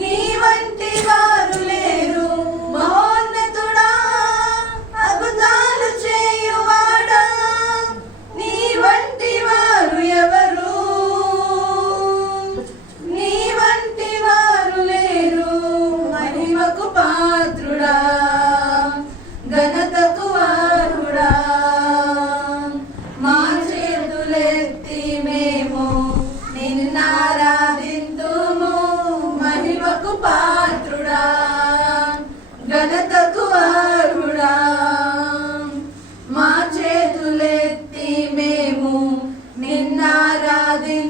నీ వంటి వారు లేరు. మహోన్నతుడా, అద్భుతాలు చేయువాడా, నీ వంటి వారు ఎవరు? నీ వంటి వారు లేరు. మహిమకు పాత్రుడా, ఘనతకు అర్హుడా, మా చేతులెత్తి మేము నిన్నారాధింతుము. మహిమకు పాత్రుడా, ఘనతకు అర్హుడా, మా చేతులెత్తి మేము నిన్నారాధింతుము.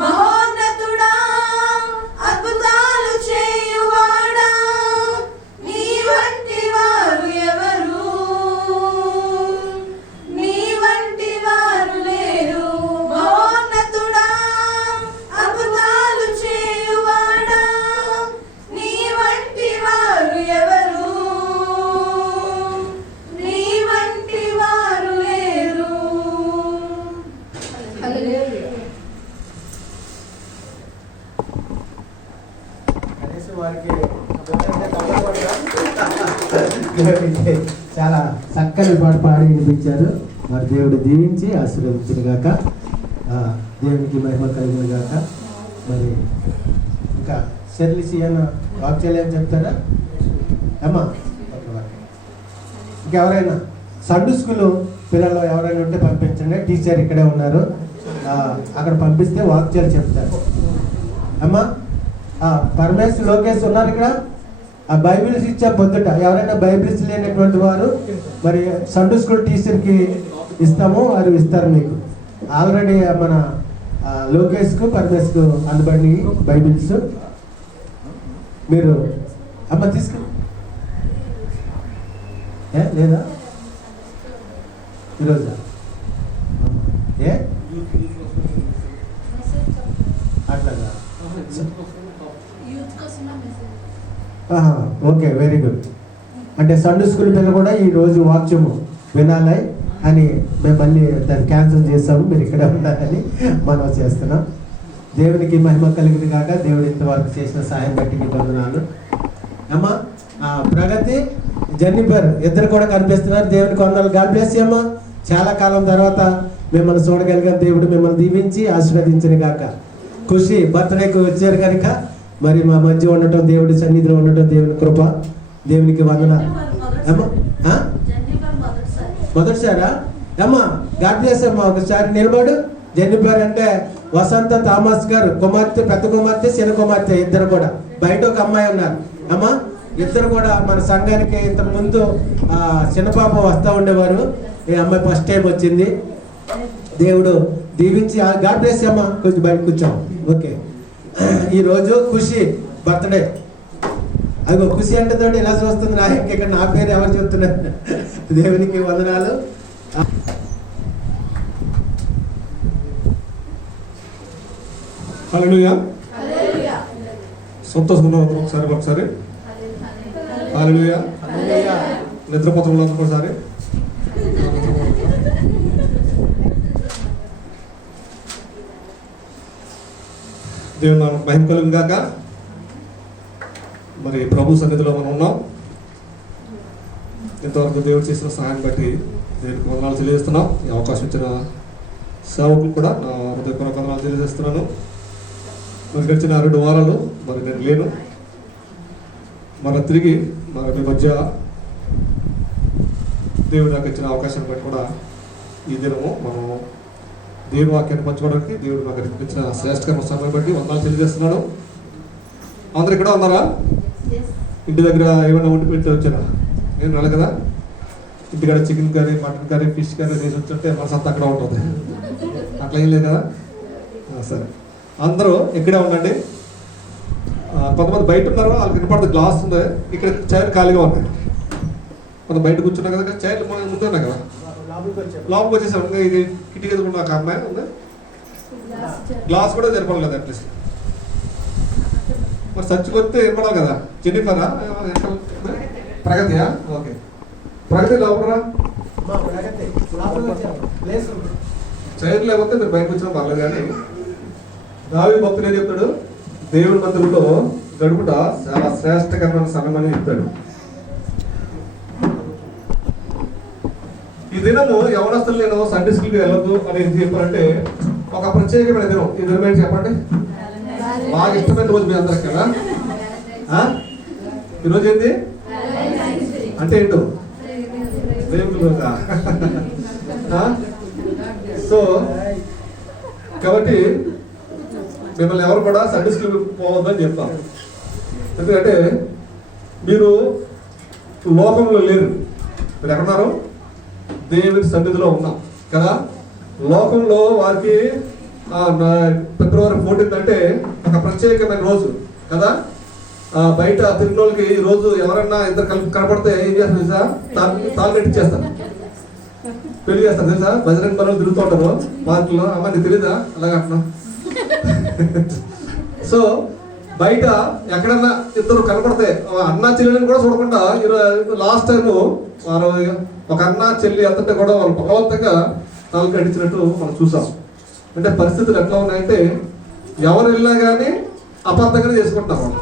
మహోన్నతుడా, అద్భుతాలు చేయువాడా, నీ వంటి వారు ఎవరు? నీ వంటి వారు లేరు. మహోన్నతుడా, అద్భుతాలు చేయువాడా, నీ వంటి వారు ఎవరు? నీ వంటి వారు లేరు. కనీసం వారికి చాలా చక్కని పాట పాడి వినిపించారు. మరి దేవుడు దీవించి ఆశీర్వదించిన గాక. దేవునికి మహిమ కలిగిన గాక. మరి ఇంకా సెర్లిసి అన్న వాక్ చేయలేని చెప్తారా అమ్మా? ఇంకెవరైనా సండే స్కూల్ పిల్లలు ఎవరైనా ఉంటే పంపించండి. టీచర్ ఇక్కడే ఉన్నారు, అక్కడ పంపిస్తే వాక్ చేయాలి చెప్తారు. అమ్మా పరమేశ్ లోకేష్ ఉన్నారు ఇక్కడ. ఆ బైబిల్స్ ఇచ్చే పొద్దుట ఎవరైనా బైబిల్స్ లేనటువంటి వారు మరి సండే స్కూల్ టీచర్కి ఇస్తాము, వారు ఇస్తారు మీకు. ఆల్రెడీ మన లోకేష్కు పరమేశ్కు అందుబడి బైబిల్స్ మీరు అమ్మ తీసుకుని లేదా ఈరోజు ఏ అట్లాగా? Okay, very good. అంటే సండే స్కూల్ పిల్లలు కూడా ఈరోజు వాక్యము వినాలి అని మేము మళ్ళీ దాన్ని క్యాన్సిల్ చేసాము. మీరు ఇక్కడే ఉండాలని మనం చేస్తున్నాం. దేవునికి మహిమ కలిగింది కాక దేవుడు ఇంతవరకు చేసిన సాయం బట్టి వందనాలు. అమ్మా ప్రగతి జెన్నిఫర్ ఇద్దరు కూడా కనిపిస్తున్నారు. దేవునికి వందనాలు. గాడ్ బ్లెస్ యూ అమ్మా. చాలా కాలం తర్వాత మిమ్మల్ని చూడగలిగాం. దేవుడు మిమ్మల్ని దీవించి ఆశీర్వదించిన కాక. ఖుషి బర్త్డేకి వచ్చారు కనుక మరి మా మధ్య ఉండటం, దేవుడి సన్నిధిలో ఉండటం దేవుని కృప. దేవునికి వందనాలు. అమ్మా మొదటిసారా అమ్మా? గాడ్ బ్లెస్ అమ్మా. ఒకసారి నిలబడు. జెన్నిఫర్ అంటే వసంత థామస్ గారు కుమార్తె, పెద్ద కుమార్తె, చిన్న కుమార్తె ఇద్దరు కూడా. బయట ఒక అమ్మాయి ఉన్నారు అమ్మా. ఇద్దరు కూడా మన సంఘానికి ఇంతకు ముందు చిన్న పాప వస్తూ ఉండేవారు. ఈ అమ్మాయి ఫస్ట్ టైం వచ్చింది. దేవుడు దీవించి గాడ్ బ్లెస్ అమ్మా. కొంచెం బయట కూర్చోం. ఓకే, ఈరోజు ఖుషి బర్త్డే. అదిగో ఖుషి అంటే తోటి ఇలా చూస్తుంది. నా ఇక్కడ నా పేరు ఎవరు చెప్తున్నారు? దేవునికి వందనాలు. హల్లెలూయా. సంతోషంగా ఒకసారి హల్లెలూయా. నిద్రపోతున్న ఒకసారి దేవుని నామమునకు మహిమ కలుగును గాక. మరి ప్రభు సన్నిధిలో మనం ఉన్నాం. ఇంతవరకు దేవుడు చేసిన సహాయం బట్టి దేవునికి వందనాలు తెలియజేస్తున్నాం. ఈ అవకాశం ఇచ్చిన సేవకులు కూడా నా హృదయపూర్వక వందనాలు తెలియజేస్తున్నాను. మరి గడిచిన 2 వారాలు మరి నేను లేను. మన తిరిగి మరి మీ మధ్య దేవుడు నాకు ఇచ్చిన అవకాశాన్ని బట్టి కూడా ఈ దినము మనం దేవుని వాక్యాన్ని పంచుకోవడానికి దేవుడు నాకు ఇచ్చిన శ్రేష్టకరమైన సమయం బట్టి వందనాలు తెలియజేస్తున్నాను. అందరు ఇక్కడ ఉన్నారా? ఇంటి దగ్గర ఏమైనా వండి పెట్టి వచ్చారా? నేను రాలే కదా. ఇంటికాడ chicken curry, mutton curry, fish curry చేసి వచ్చుంటే మనసంతా అక్కడ ఉంటుంది. అట్లా ఏం లేదు కదా. సరే, అందరూ ఇక్కడే ఉండండి. కొంతమంది బయట ఉన్నారు, వాళ్ళకి వినపడుతుంది. గ్లాస్ ఉంది ఇక్కడ, చైర్ ఖాళీగా ఉన్నాయి. కొంత బయట కూర్చున్నా కదా, చైర్లు ముందున్నా కదా. లోపలికి వచ్చేసాం. ఇంకా ఇది కిటికీ ఎదుర్కొన్న ఒక అమ్మాయి ఉంది. గ్లాస్ కూడా సరిపడాలి కదా అట్లీస్ట్. మరి చచ్చిపోతే ఏర్పడాలి కదా. జెన్నిఫరా ప్రగతియా? ఓకే, ప్రగతి లోపలరా. చైర్ లేకపోతే మీరు బయటకు వచ్చినా పర్లేదు. కానీ దావీదు భక్తులు ఏం చెప్తాడు? దేవుని మందిరంలో గడుపుట చాలా శ్రేష్టకరమైన సమయం అని చెప్తాడు. ఈ దినము యవనస్తులు నేను సండే స్కూల్కి వెళ్ళొద్దు అని ఏం చెప్పారంటే ఒక ప్రత్యేకమైన దినం. ఈ దినం ఏంటి చెప్పండి? బాగా ఇష్టమైన రోజు మీ అందరికి కదా. ఈరోజు ఏంటి అంటే ఏంటో దేవుడు రోజా. సో కాబట్టి మిమ్మల్ని ఎవరు కూడా సండే స్కూల్ పోవద్దని చెప్తాను. ఎందుకంటే మీరు లోకంలో లేరు. మీరు ఎక్కడున్నారు? దేవుని సన్నిధిలో ఉన్నాం కదా. లోకంలో వారికి ఫిబ్రవరి 14 అంటే ఒక ప్రత్యేకమైన రోజు కదా. బయట తిరుగులోకి ఈ రోజు ఎవరన్నా ఇద్దరు కలిపి కనపడితే ఏం చేస్తారు తెలుసా? తాళ్ళు కట్టించేస్తారు, పెళ్లి చేస్తారు తెలుసా. బజరంగ బలం తిరుగుతూ ఉంటారు పార్కులో. అమ్మ నీకు తెలీదా? అలాగ అంటున్నాం. సో బయట ఎక్కడన్నా ఇద్దరు కనపడితే అన్నా చెల్లెని కూడా చూడకుండా లాస్ట్ టైం వారు ఒక అన్న చెల్లి అంతటా కూడా వాళ్ళు బలవంతంగా తాళ్ళు కట్టించినట్టు మనం చూసాం. అంటే పరిస్థితులు ఎట్లా ఉన్నాయంటే ఎవరు వెళ్ళినా కానీ అపార్థంగానే చేసుకుంటున్నారు వాళ్ళు.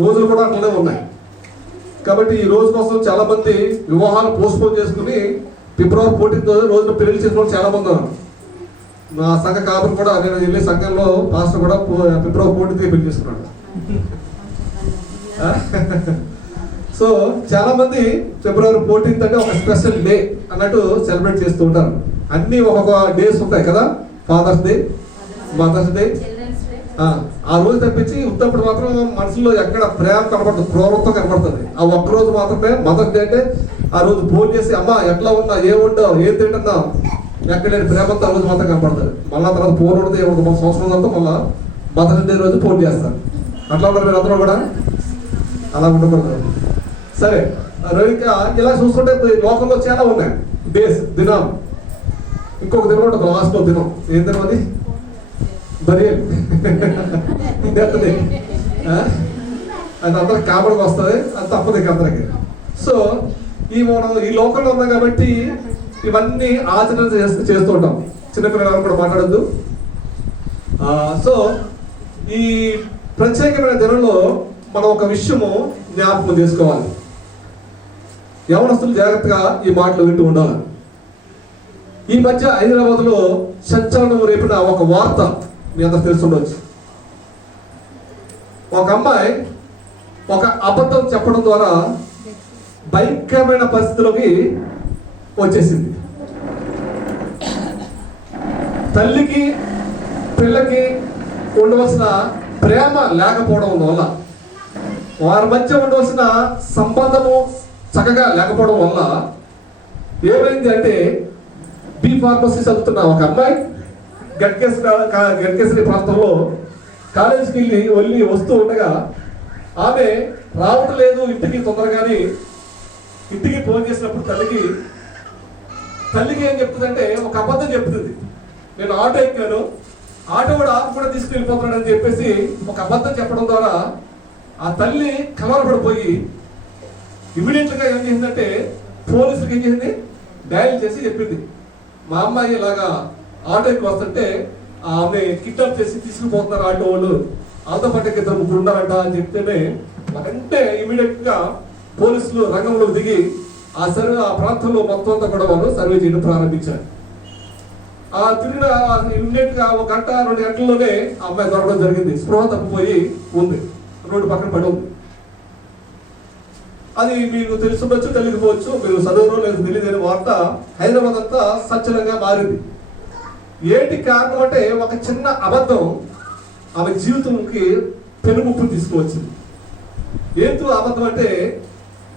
రోజులు కూడా అట్లనే ఉన్నాయి. కాబట్టి ఈ రోజు కోసం చాలా మంది వివాహాలు పోస్ట్పోన్ చేసుకుని ఫిబ్రవరి 14 రోజున పెళ్లి చేసిన వాళ్ళు చాలా మంది ఉన్నారు. మా సంఘ కాపులు కూడా నేను వెళ్ళే సంఘంలో పాస్టర్ కూడా ఫిబ్రవరి 14th పెళ్లి చేసుకున్నాడు. సో చాలా మంది ఫిబ్రవరి 14th అంటే ఒక స్పెషల్ డే అన్నట్టు సెలబ్రేట్ చేస్తూ ఉంటారు. అన్ని ఒక్కొక్క డేస్ ఉంటాయి కదా, ఫాదర్స్ డే, మదర్స్ డే. ఆ రోజు తప్పించి ఉత్తప్పుడు మాత్రం మనసులో ఎక్కడ ప్రేమ కనపడుతుంది, క్రూరత్వం కనపడుతుంది. ఆ ఒక్క రోజు మాత్రమే మదర్స్ డే అంటే ఆ రోజు ఫోన్ చేసి అమ్మ ఎట్లా ఉన్నా, ఏం ఉండవు, ఏం తింటున్నా, ఎక్కడ లేని ప్రేమంతా రోజు మాత్రం కనపడుతుంది. మళ్ళీ తర్వాత ఫోన్ ఉండదు, ఏముండదు, మన సంవత్సరం అంతా మళ్ళీ మదర్స్ డే రోజు ఫోన్ చేస్తారు. అట్లా ఉంటారు మీరు అందరూ కూడా, అలా ఉండకూడదు. సరే, ఇంకా ఇలా చూస్తుంటే లోకంలో చాలా ఉన్నాయి డేస్, దినం. ఇంకొక దినం ఉంటుంది లాస్ట్లో దినం. ఏం దినం అది? బరియల్. అది అందరికి కామన్గా వస్తుంది, అది తప్పదు ఇక అందరికి. సో మనం ఈ లోకంలో ఉన్నాం కాబట్టి ఇవన్నీ ఆచరణ చేస్తూ ఉంటాం. చిన్నపిల్లలు కూడా మాట్లాడద్దు. సో ఈ ప్రత్యేకమైన దినంలో మనం ఒక విషయము జ్ఞాపకం చేసుకోవాలి. యవనస్తులు జాగ్రత్తగా ఈ మాటలు వింటూ ఉండాలి. ఈ మధ్య హైదరాబాద్లో సంచలనం రేపిన ఒక వార్త మీ అందరూ తెలుసుండొచ్చు. ఒక అమ్మాయి ఒక అబద్ధం చెప్పడం ద్వారా భయంకరమైన పరిస్థితిలోకి వచ్చేసింది. తల్లికి పిల్లకి ఉండవలసిన ప్రేమ లేకపోవడం వల్ల, వారి మధ్య ఉండవలసిన సంబంధము చక్కగా లేకపోవడం వల్ల ఏమైంది అంటే, బి ఫార్మసీ చదువుతున్న ఒక అమ్మాయి గట్కేసరి ప్రాంతంలో కాలేజీకి వెళ్ళి వస్తూ ఉండగా ఆమె రావటం లేదు ఇంటికి తొందరగాని. ఇంటికి ఫోన్ చేసినప్పుడు తల్లికి ఏం చెప్తుందంటే ఒక అబద్ధం చెప్తుంది. నేను ఆటో ఎక్కాను, ఆటో కూడా కూడా తీసుకుని వెళ్ళిపోతున్నాడని చెప్పేసి ఒక అబద్ధం చెప్పడం ద్వారా ఆ తల్లి కలవరపడిపోయి ఇమీడియట్గా ఏం చేసిందంటే పోలీసులకు ఏం చేసింది, డయల్ చేసి చెప్పింది, మా అమ్మాయి ఇలాగా ఆటోకి వస్తుంటే ఆమె కిడ్నాప్ చేసి తీసుకుపోతున్నారు ఆటో వాళ్ళు, ఆటో పట్టకి 2-3 ఉన్నారంట అని చెప్తేనే అంటే ఇమీడియట్ గా పోలీసులు రంగంలోకి దిగి ఆ ప్రాంతంలో మొత్తం అంతా కూడా వాళ్ళు సర్వే చేయడం ప్రారంభించారు. ఆ తిరిగిన ఇమీడియట్ గా 1-2 గంటల్లోనే ఆ అమ్మాయి దొరకడం జరిగింది. స్పృహ తప్పిపోయి ఉంది, రోడ్డు పక్కన పడి ఉంది. అది మీకు తెలుసుండొచ్చు, తెలియకపోవచ్చు, మీరు చదువులో లేదు తెలియదని వార్త హైదరాబాద్ అంతా సంచలనంగా మారింది. ఏంటి కారణం అంటే ఒక చిన్న అబద్ధం ఆమె జీవితంకి పెనుముప్పు తీసుకువచ్చింది. ఏంటో అబద్ధం అంటే,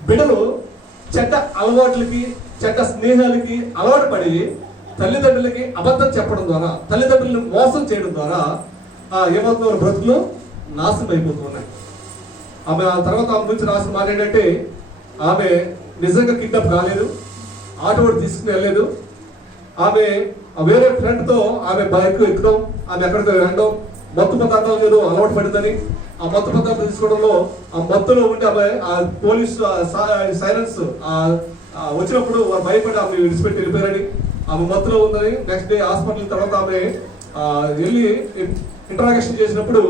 బిడ్డలు చెడ్డ అలవాట్లకి చెడ్డ స్నేహాలకి అలవాటు పడి తల్లిదండ్రులకి అబద్ధం చెప్పడం ద్వారా, తల్లిదండ్రులను మోసం చేయడం ద్వారా ఏమవుతున్న బ్రతుకులు నాశనం అయిపోతున్నాయి. ఆమె ఆ తర్వాత ఆమె గురించి రాసిన మాట ఏంటంటే, ఆమె నిజంగా కిడ్నాప్ కాలేదు, ఆటో తీసుకుని వెళ్ళలేదు. ఆమె వేరే ఫ్రెండ్తో ఆమె బైక్ ఎక్కడం, ఆమె ఎక్కడికి వెళ్ళడం, మత్తు పదార్థాలు ఏదో అలవాటు పడిందని ఆ మత్తు పదార్థాలు తీసుకోవడంలో ఆ మత్తులో ఉండి ఆమె ఆ పోలీసు సైలెన్స్ వచ్చినప్పుడు వారు భయపడి ఆమె విడిచిపెట్టి వెళ్ళిపోయారని, ఆమె మత్తులో ఉందని నెక్స్ట్ డే హాస్పిటల్ తర్వాత ఆమె వెళ్ళి ఇంటరాగేషన్ చేసినప్పుడు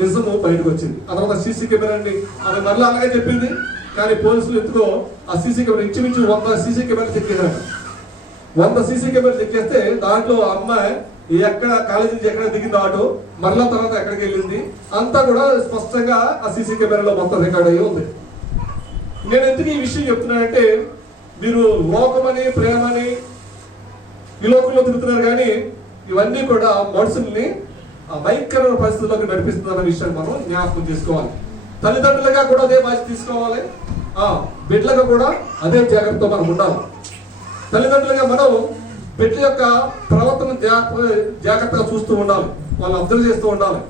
నిజము బయటకు వచ్చింది. ఆ తర్వాత సీసీ కెమెరా అండి ఆమె మళ్ళీ అలాగే చెప్పింది. కానీ పోలీసులు ఎందుకో ఆ సీసీ కెమెరా ఇంచుమించు 100 సీసీ కెమెరా చెక్ చేశారు. 100 సీసీ కెమెరా చెక్ చేస్తే దాంట్లో అమ్మాయి ఎక్కడ కాలేజీ నుంచి ఎక్కడ దిగింది ఆటో, మరలా తర్వాత ఎక్కడికి వెళ్ళింది అంతా కూడా స్పష్టంగా ఆ సీసీ కెమెరాలో మొత్తం రికార్డ్ అయ్యి ఉంది. నేను ఎందుకు ఈ విషయం చెప్తున్నానంటే, మీరు లోకమని ప్రేమని ఈ లోకంలో తిరుగుతున్నారు, కానీ ఇవన్నీ కూడా మనుషుల్ని భయంకరమైన పరిస్థితుల్లోకి నడిపిస్తుందన్న విషయాన్ని మనం జ్ఞాపకం చేసుకోవాలి. తల్లిదండ్రులుగా కూడా అదే బాధ్యత తీసుకోవాలి, బిడ్డలుగా కూడా అదే జాగ్రత్తతో మనం ఉండాలి. తల్లిదండ్రులుగా మనం బిడ్డల యొక్క ప్రవర్తన జాగ్రత్తగా చూస్తూ ఉండాలి, వాళ్ళు అబ్జర్వ్ చేస్తూ ఉండాలి.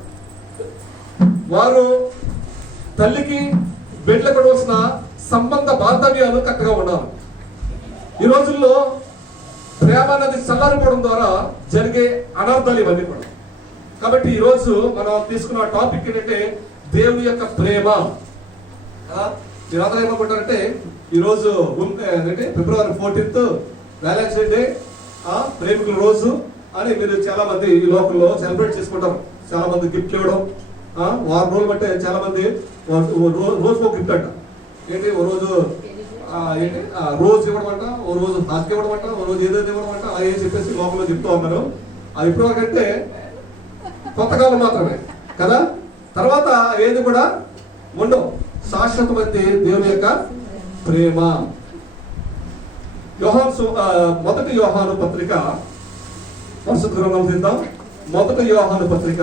వారు తల్లికి బిడ్డలకు ఉండవలసిన సంబంధ బాంధవ్యాలు కరెక్ట్గా ఉండాలి. ఈ రోజుల్లో ప్రేమ అనేది చల్లారిపోవడం ద్వారా జరిగే అనర్థాలు ఇవన్నీ కూడా. కాబట్టి ఈరోజు మనం తీసుకున్న టాపిక్ ఏంటంటే దేవుని యొక్క ప్రేమ. మీరందరూ ఏమనుకుంటారంటే ఈరోజు ఏంటంటే ఫిబ్రవరి 14th వ్యాలంటైన్స్ డే, ప్రేమికుల రోజు అని మీరు చాలా మంది ఈ లోకల్లో సెలబ్రేట్ చేసుకుంటారు. చాలా మంది గిఫ్ట్లు ఇవ్వడం, వారం రోజులు బట్టే చాలా మంది రోజుకో గిఫ్ట్ అంట. ఏంటి ఓ రోజు ఏంటి రోజు ఇవ్వడం అంట, ఓ రోజు హాస్కి ఇవ్వడం అంట, ఓ రోజు ఏదైతే ఇవ్వడం అంట, అలా ఏం చెప్పేసి లోపల చెప్తూ ఉన్నారు. అది ఇప్పటివరకంటే కొంతకాలం మాత్రమే కదా. తర్వాత ఏది కూడా ఉండవు. శాశ్వతమైనది దేవుని యొక్క ప్రేమ. మొదటి యోహాను పత్రిక పరిశుద్ధ గ్రంథం తీద్దాం. మొదటి యోహాను పత్రిక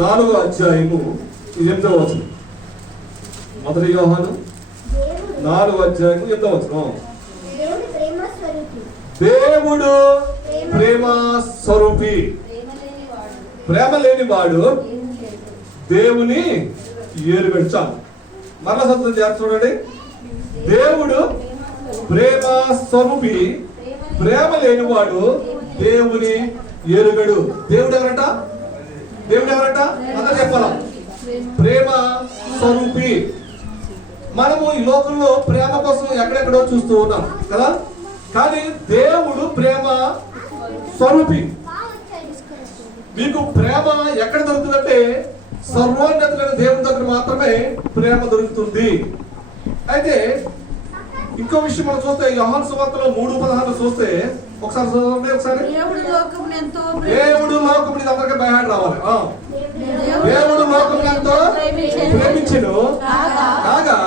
4వ అధ్యాయము 8వ వచనం. మొదటి యోహాను 4వ అధ్యాయము 8వ వచనం. దేవుడు ప్రేమ స్వరూపి, ప్రేమ లేని వాడు దేవుని ఎరుగడు. చాలు, మరల సత్యం చేస్తారు చూడండి. దేవుడు ప్రేమ స్వరూపి, ప్రేమ లేని వాడు దేవుని ఎరుగడు. దేవుడు ఎవరట? దేవుడు ఎవరట? అందరూ చెప్పాలా? ప్రేమ స్వరూపి. మనము ఈ లోకంలో ప్రేమ కోసం ఎక్కడెక్కడో చూస్తూ ఉన్నాం కదా, కానీ దేవుడు ప్రేమ స్వరూపి. మీకు ప్రేమ ఎక్కడ దొరుకుతుందంటే సర్వోన్నతులైన దేవుని దగ్గర మాత్రమే ప్రేమ దొరుకుతుంది. అయితే ఇంకో విషయం మనం చూస్తే యోహాను సువార్తలో 3:16 చూస్తే ఒకసారి చదవండి. ఒకసారి దేవుడు లోకమును ఇది అందరికీ బయట రావాలి. దేవుడు లోకమును ఎంతో ప్రేమించెను కాగా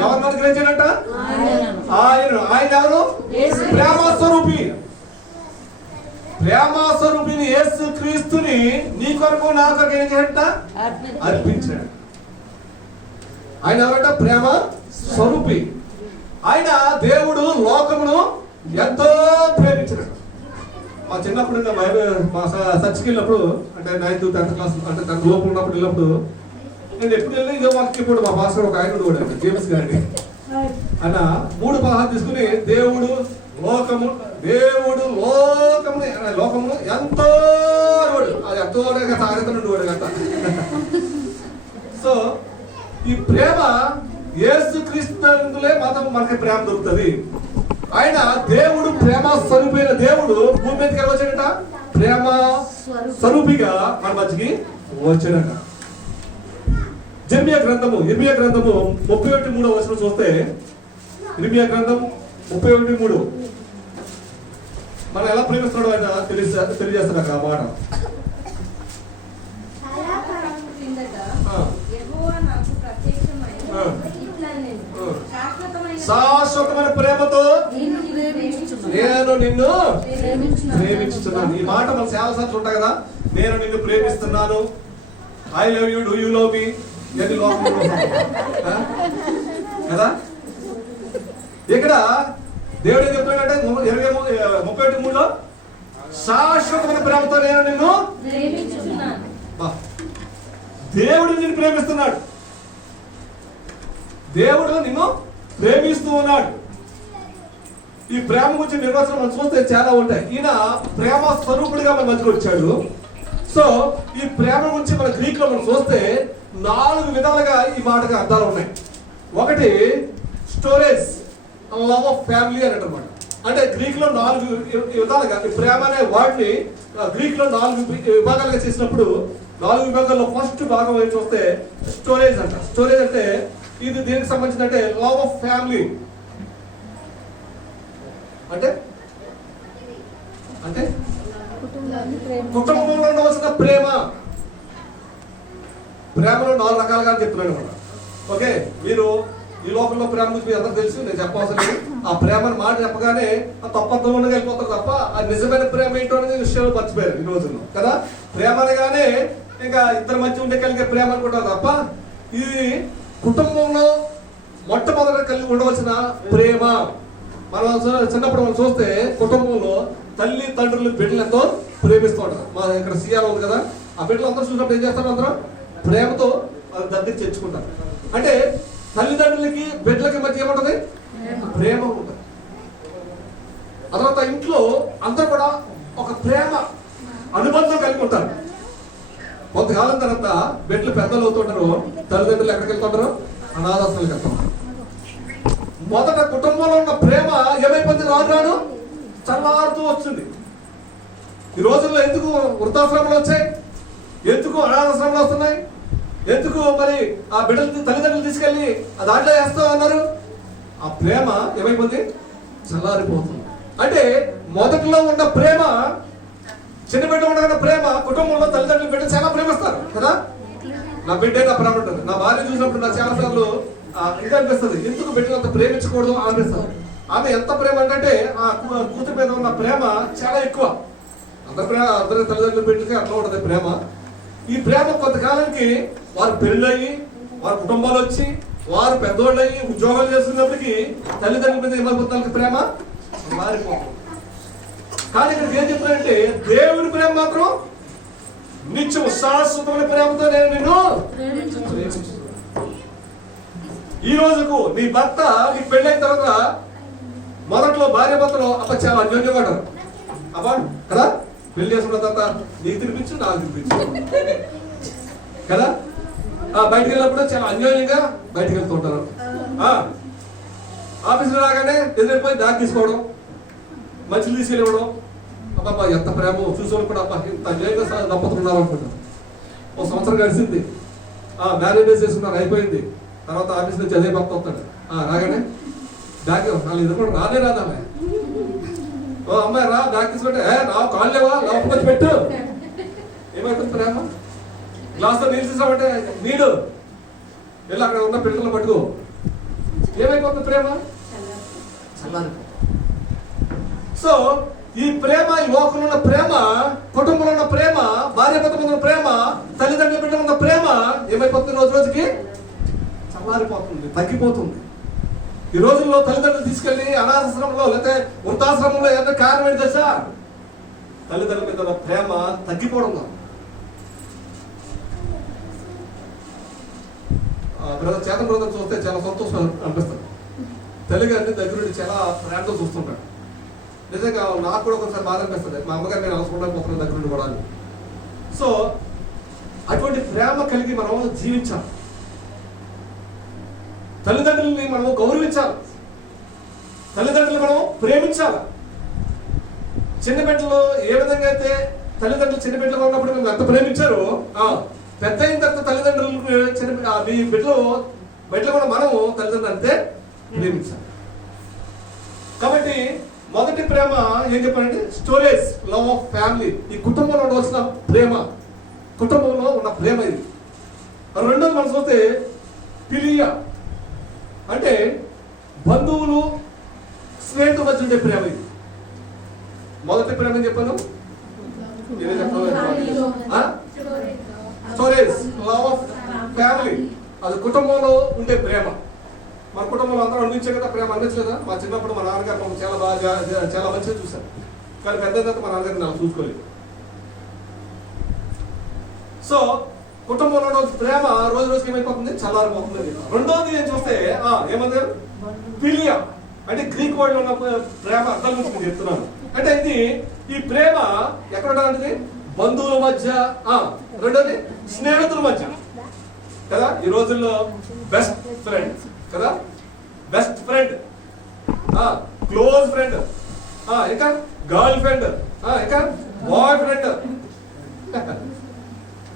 ఎవరిని అనుగ్రహించాడంట? ఆయన ఎవరు? ప్రేమ స్వరూపి. ప్రేమ స్వరూపిని యేసు క్రీస్తుని నీ కొరకు నా కొరకు ఏం చేయంట? అర్పించాడు. ఆయన ఎవరంట? ప్రేమ స్వరూపి. ఆయన దేవుడు లోకమును ఎంతో ప్రేమించాడు. మా చిన్నప్పుడు మా చర్చికి వెళ్ళినప్పుడు, అంటే 9th 10th క్లాస్, అంటే 10th లోపు ఉన్నప్పుడు వెళ్ళినప్పుడు నేను ఎప్పుడు వెళ్ళి ఇదే వాక్యం. ఇప్పుడు మా పాస్టర్ ఒక ఆయన కూడా జేమ్స్ గారిని ఆయన 3:16 తీసుకుని దేవుడు లోకమును ఎంతో అది ఎంతో తాగెత్తనుండి గంట. సో ఈ ప్రేమ యేసు క్రీస్తులే మాత్రం మనకి ప్రేమ దొరుకుతుంది. ఆయన దేవుడు ప్రేమ స్వరూపైన దేవుడు భూమి మీదకి వచ్చాడట, ప్రేమ స్వరూపిగా మన మధ్యకి వచ్చాడట. ఇర్మియా గ్రంథము 31:3 వచనం చూస్తే, ఇర్మియా గ్రంథం 31:3 మనం ఎలా ప్రేమిస్తున్నాడు ఆయన తెలియజేస్తాడు ఆ మాట. శాశ్వతమైన ప్రేమతో నేను నిన్ను ప్రేమించుతున్నాను. ఈ మాట మన సేవ సార్లు ఉంటాయి కదా, నేను నిన్ను ప్రేమిస్తున్నాను, I love you, do you love మీ, ఎన్ని లోకం కదా. ఇక్కడ దేవుడు ఏం చెప్తున్నాడంటే 31:3 శాశ్వతమైన ప్రేమతో నేను నిన్ను దేవుడు నిన్ను ప్రేమిస్తున్నాడు. దేవుడు నిన్ను ప్రేమిస్తూ ఉన్నాడు. ఈ ప్రేమ గురించి నిర్వచనం మనం చూస్తే చాలా ఉంటాయి. ఈయన ప్రేమ స్వరూపుడిగా మన మధ్యలో వచ్చాడు. సో ఈ ప్రేమ గురించి మన గ్రీక్ లో మనం చూస్తే 4 విధాలుగా ఈ మాటకి అర్థాలు ఉన్నాయి. ఒకటి స్టోరేజ్, లవ్ ఆఫ్ ఫ్యామిలీ అన్నట్టు అనమాట. అంటే గ్రీక్ లో 4 విధాలుగా ఈ ప్రేమ అనే వాటిని గ్రీక్ లో 4 విభాగాలుగా చేసినప్పుడు 4 విభాగాల్లో ఫస్ట్ భాగం ఏం చూస్తే స్టోరేజ్ అంట. స్టోరేజ్ అంటే ఇది దేనికి సంబంధించిందంటే లవ్ ఆఫ్ ఫ్యామిలీ. అంటే అంటే కుటుంబంలో ఉండవలసిన ప్రేమ. ప్రేమలో 4 రకాలుగా చెప్తున్నాను అనమాట. ఓకే, మీరు ఈ లోకంలో ప్రేమ గురించి మీ అందరూ తెలుసు, నేను చెప్పవలసిన లేదు. ఆ ప్రేమని మాట చెప్పగానే తప్పర్థంగా వెళ్ళిపోతారు తప్ప ఆ నిజమైన ప్రేమ ఏంటో అనేది విషయాలు మర్చిపోయారు ఈ రోజుల్లో కదా. ప్రేమ అనగానే ఇంకా ఇద్దరి మధ్య ఉండే కలిగే ప్రేమ అనుకుంటారు తప్ప ఇది కుటుంబంలో మొట్టమొదట కలిగి ఉండవలసిన ప్రేమ. మనం చిన్నప్పుడు మనం చూస్తే కుటుంబంలో తల్లి తండ్రులు బిడ్డలతో ప్రేమిస్తూ ఉంటారు. మా ఇక్కడ సీఆర్ ఉంది కదా, ఆ బిడ్డలు అందరూ చూసినప్పుడు ఏం చేస్తారు? అందరూ ప్రేమతో దగ్గర చేర్చుకుంటారు. అంటే తల్లిదండ్రులకి బిడ్డలకి మధ్య ఏముంటది? ప్రేమ ఉంటుంది. ఆ తర్వాత ఇంట్లో అందరూ కూడా ఒక ప్రేమ అనుబంధం కలిగి ఉంటారు. కొంతకాలం తర్వాత బిడ్డలు పెద్దలు అవుతుంటారు, తల్లిదండ్రులు ఎక్కడికి వెళ్తుంటారు? అనాథాశ్రమాలకు వెళ్తుంటారు. మొదట కుటుంబంలో ఉన్న ప్రేమ ఏమైపోయింది? రాను చల్లారుతూ వచ్చింది. ఈ రోజుల్లో ఎందుకు వృద్ధాశ్రమాలు వచ్చాయి, ఎందుకు అనాథాశ్రమాలు వస్తున్నాయి, ఎందుకు మరి ఆ బిడ్డలు తల్లిదండ్రులు తీసుకెళ్ళి ఆ దాంట్లో వేస్తా ఉన్నారు? ఆ ప్రేమ ఏమైపోతుంది? చల్లారిపోతుంది. అంటే మొదట్లో ఉన్న ప్రేమ, చిన్న బిడ్డ ఉండగా ప్రేమ, కుటుంబంలో తల్లిదండ్రులు బిడ్డ చాలా ప్రేమిస్తారు కదా. నా బిడ్డే నా ప్రేమ ఉంటుంది. నా భార్య చూసినప్పుడు నాకు చాలా సార్లు ఇంకా అనిపిస్తుంది, ఎందుకు బిడ్డను అంత ప్రేమించకూడదు అనిపిస్తుంది. ఆమె ఎంత ప్రేమ అంటే ఆ కూతురు మీద ఉన్న ప్రేమ చాలా ఎక్కువ. అందరి తల్లిదండ్రులు బిడ్డకి అట్లా ఉంటుంది ప్రేమ. ఈ ప్రేమ కొంతకాలానికి వారు పెళ్ళయి, వారి కుటుంబాలు వచ్చి, వారు పెద్దోళ్ళు అయ్యి ఉద్యోగాలు చేసుకున్నప్పటికీ తల్లిదండ్రుల మీద ఏమైపోతుంది? ప్రేమ మారిపోతుంది. కానీ ఇక్కడికి ఏం చెప్తానంటే, దేవుని ప్రేమ మాత్రం నిత్యం శాశ్వతమైన ప్రేమతో నేను నిన్ను ప్రేమించుతున్నాను. ఈ రోజుకు నీ భర్త నీకు పెళ్ళైన తర్వాత మొదట్లో భార్య భర్తలో చాలా అన్యోన్యంగా ఉంటారు అబ్బా కదా. పెళ్లి చేసుకున్న తర్వాత నీకు తినిపించు, నాకు తినిపించు కదా. బయటికి వెళ్ళినప్పుడు చాలా అన్యోన్యంగా బయటికి వెళ్తూ ఉంటారు. ఆఫీసులో రాగానే ఎదురైపోయి దారి తీసుకోవడం, మంచిలు తీసుకెళ్ళివ్వడం. అబ్బా ఎంత ప్రేమ చూసుకోవడం కూడా, అబ్బా ఇంత అన్యాయంగా దంపతున్నారు అనుకుంటారు. ఒక సంవత్సరం గడిచింది, మ్యారేజ్ చేసుకున్నారు, అయిపోయింది. తర్వాత ఆఫీస్ నుంచి అదే భక్త వస్తాడు. రాగానే బ్యాగ్ వాళ్ళు ఇది కూడా రానే రాదామే, ఓ అమ్మాయి రా బ్యాగ్ తీసుకుంటే నా కాళ్ళేవా లోపలికి పెట్టు. ఏమైపోతుంది ప్రేమ? గ్లాస్లో నీళ్ళు తీసామంటే నీళ్ళు వెళ్ళి అక్కడ ఉన్న పిల్లలు పట్టుకో. ఏమైపోతుంది ప్రేమ? చల్లారిపోతుంది. సో ఈ ప్రేమ, ఈ లోకంలో ఉన్న ప్రేమ, కుటుంబంలో ఉన్న ప్రేమ, భార్య భర్త మీద ఉన్న ప్రేమ, తల్లిదండ్రుల బిడ్డ ఉన్న ప్రేమ ఏమైపోతుంది? రోజు రోజుకి చల్లారిపోతుంది, తగ్గిపోతుంది. ఈ రోజుల్లో తల్లిదండ్రులు తీసుకెళ్లి అనాథాశ్రమంలో లేకపోతే వృద్ధాశ్రమంలో ఏదైనా కారణం ఏంటి తెలుసా? తల్లిదండ్రుల మీద ఉన్న ప్రేమ తగ్గిపోవడం. చేతన బ్రదర్ చూస్తే చాలా సంతోషం అనిపిస్తుంది. తల్లిగారిని దగ్గర నుండి చాలా ప్రేమతో చూస్తుంటాడు. నిజంగా నాకు కూడా ఒకసారి బాధ అనిపిస్తుంది, మా అమ్మగారు నేను అలసిపోవడానికి దగ్గర నుండి కూడా. సో అటువంటి ప్రేమ కలిగి మనం జీవించాలి. తల్లిదండ్రులని మనం గౌరవించాలి, తల్లిదండ్రులు మనం ప్రేమించాలి. చిన్న బిడ్డలు ఏ విధంగా అయితే తల్లిదండ్రులు చిన్న బిడ్డలు ఉన్నప్పుడు మేము ఎంత ప్రేమించారో, పెద్ద అయిన తర్వాత తల్లిదండ్రులు మీ బిడ్డలు కూడా మనము తల్లిదండ్రులు అంతే ప్రేమించాలి. కాబట్టి మొదటి ప్రేమ ఏం చెప్పాలంటే స్టోరేజ్, లవ్ ఆఫ్ ఫ్యామిలీ. ఈ కుటుంబంలో ఉండవలసిన ప్రేమ, కుటుంబంలో ఉన్న ప్రేమ ఇది. రెండోది మనం చూస్తే పిలియా, అంటే బంధువులు స్నేహితుల మధ్య ఉండే ప్రేమ ఇది. మొదటి ప్రేమ ఏం చెప్పాను? Storage, love of family. అది కుటుంబంలో ఉండే ప్రేమ. మన కుటుంబంలో అందరూ అందించే కదా ప్రేమ, అందించలేదా? మా చిన్నప్పుడు మా నాన్నగారు చాలా బాగా చాలా మంచిగా చూశారు, కానీ పెద్ద తర్వాత మా నాన్నగారు నాకు చూసుకోలేదు. సో కుటుంబంలో ప్రేమ రోజు రోజుకి ఏమైపోతుంది? చల్లారిపోతుంది. రెండోది ఏం చూస్తే ఏమన్నారు? ఫిలియా, అంటే గ్రీక్ వర్డ్ లో ఉన్న ప్రేమ అర్థం గురించి నేను చెప్తున్నాను. అంటే ఇది ఈ ప్రేమ ఎక్కడ ఉండాలంటే బంధువుల మధ్య, రెండోది స్నేహితుల మధ్య కదా. ఈ రోజుల్లో బెస్ట్ ఫ్రెండ్ కదా, బెస్ట్ ఫ్రెండ్, క్లోజ్ ఫ్రెండ్, ఇంకా గర్ల్ ఫ్రెండ్, ఇంకా బాయ్ ఫ్రెండ్,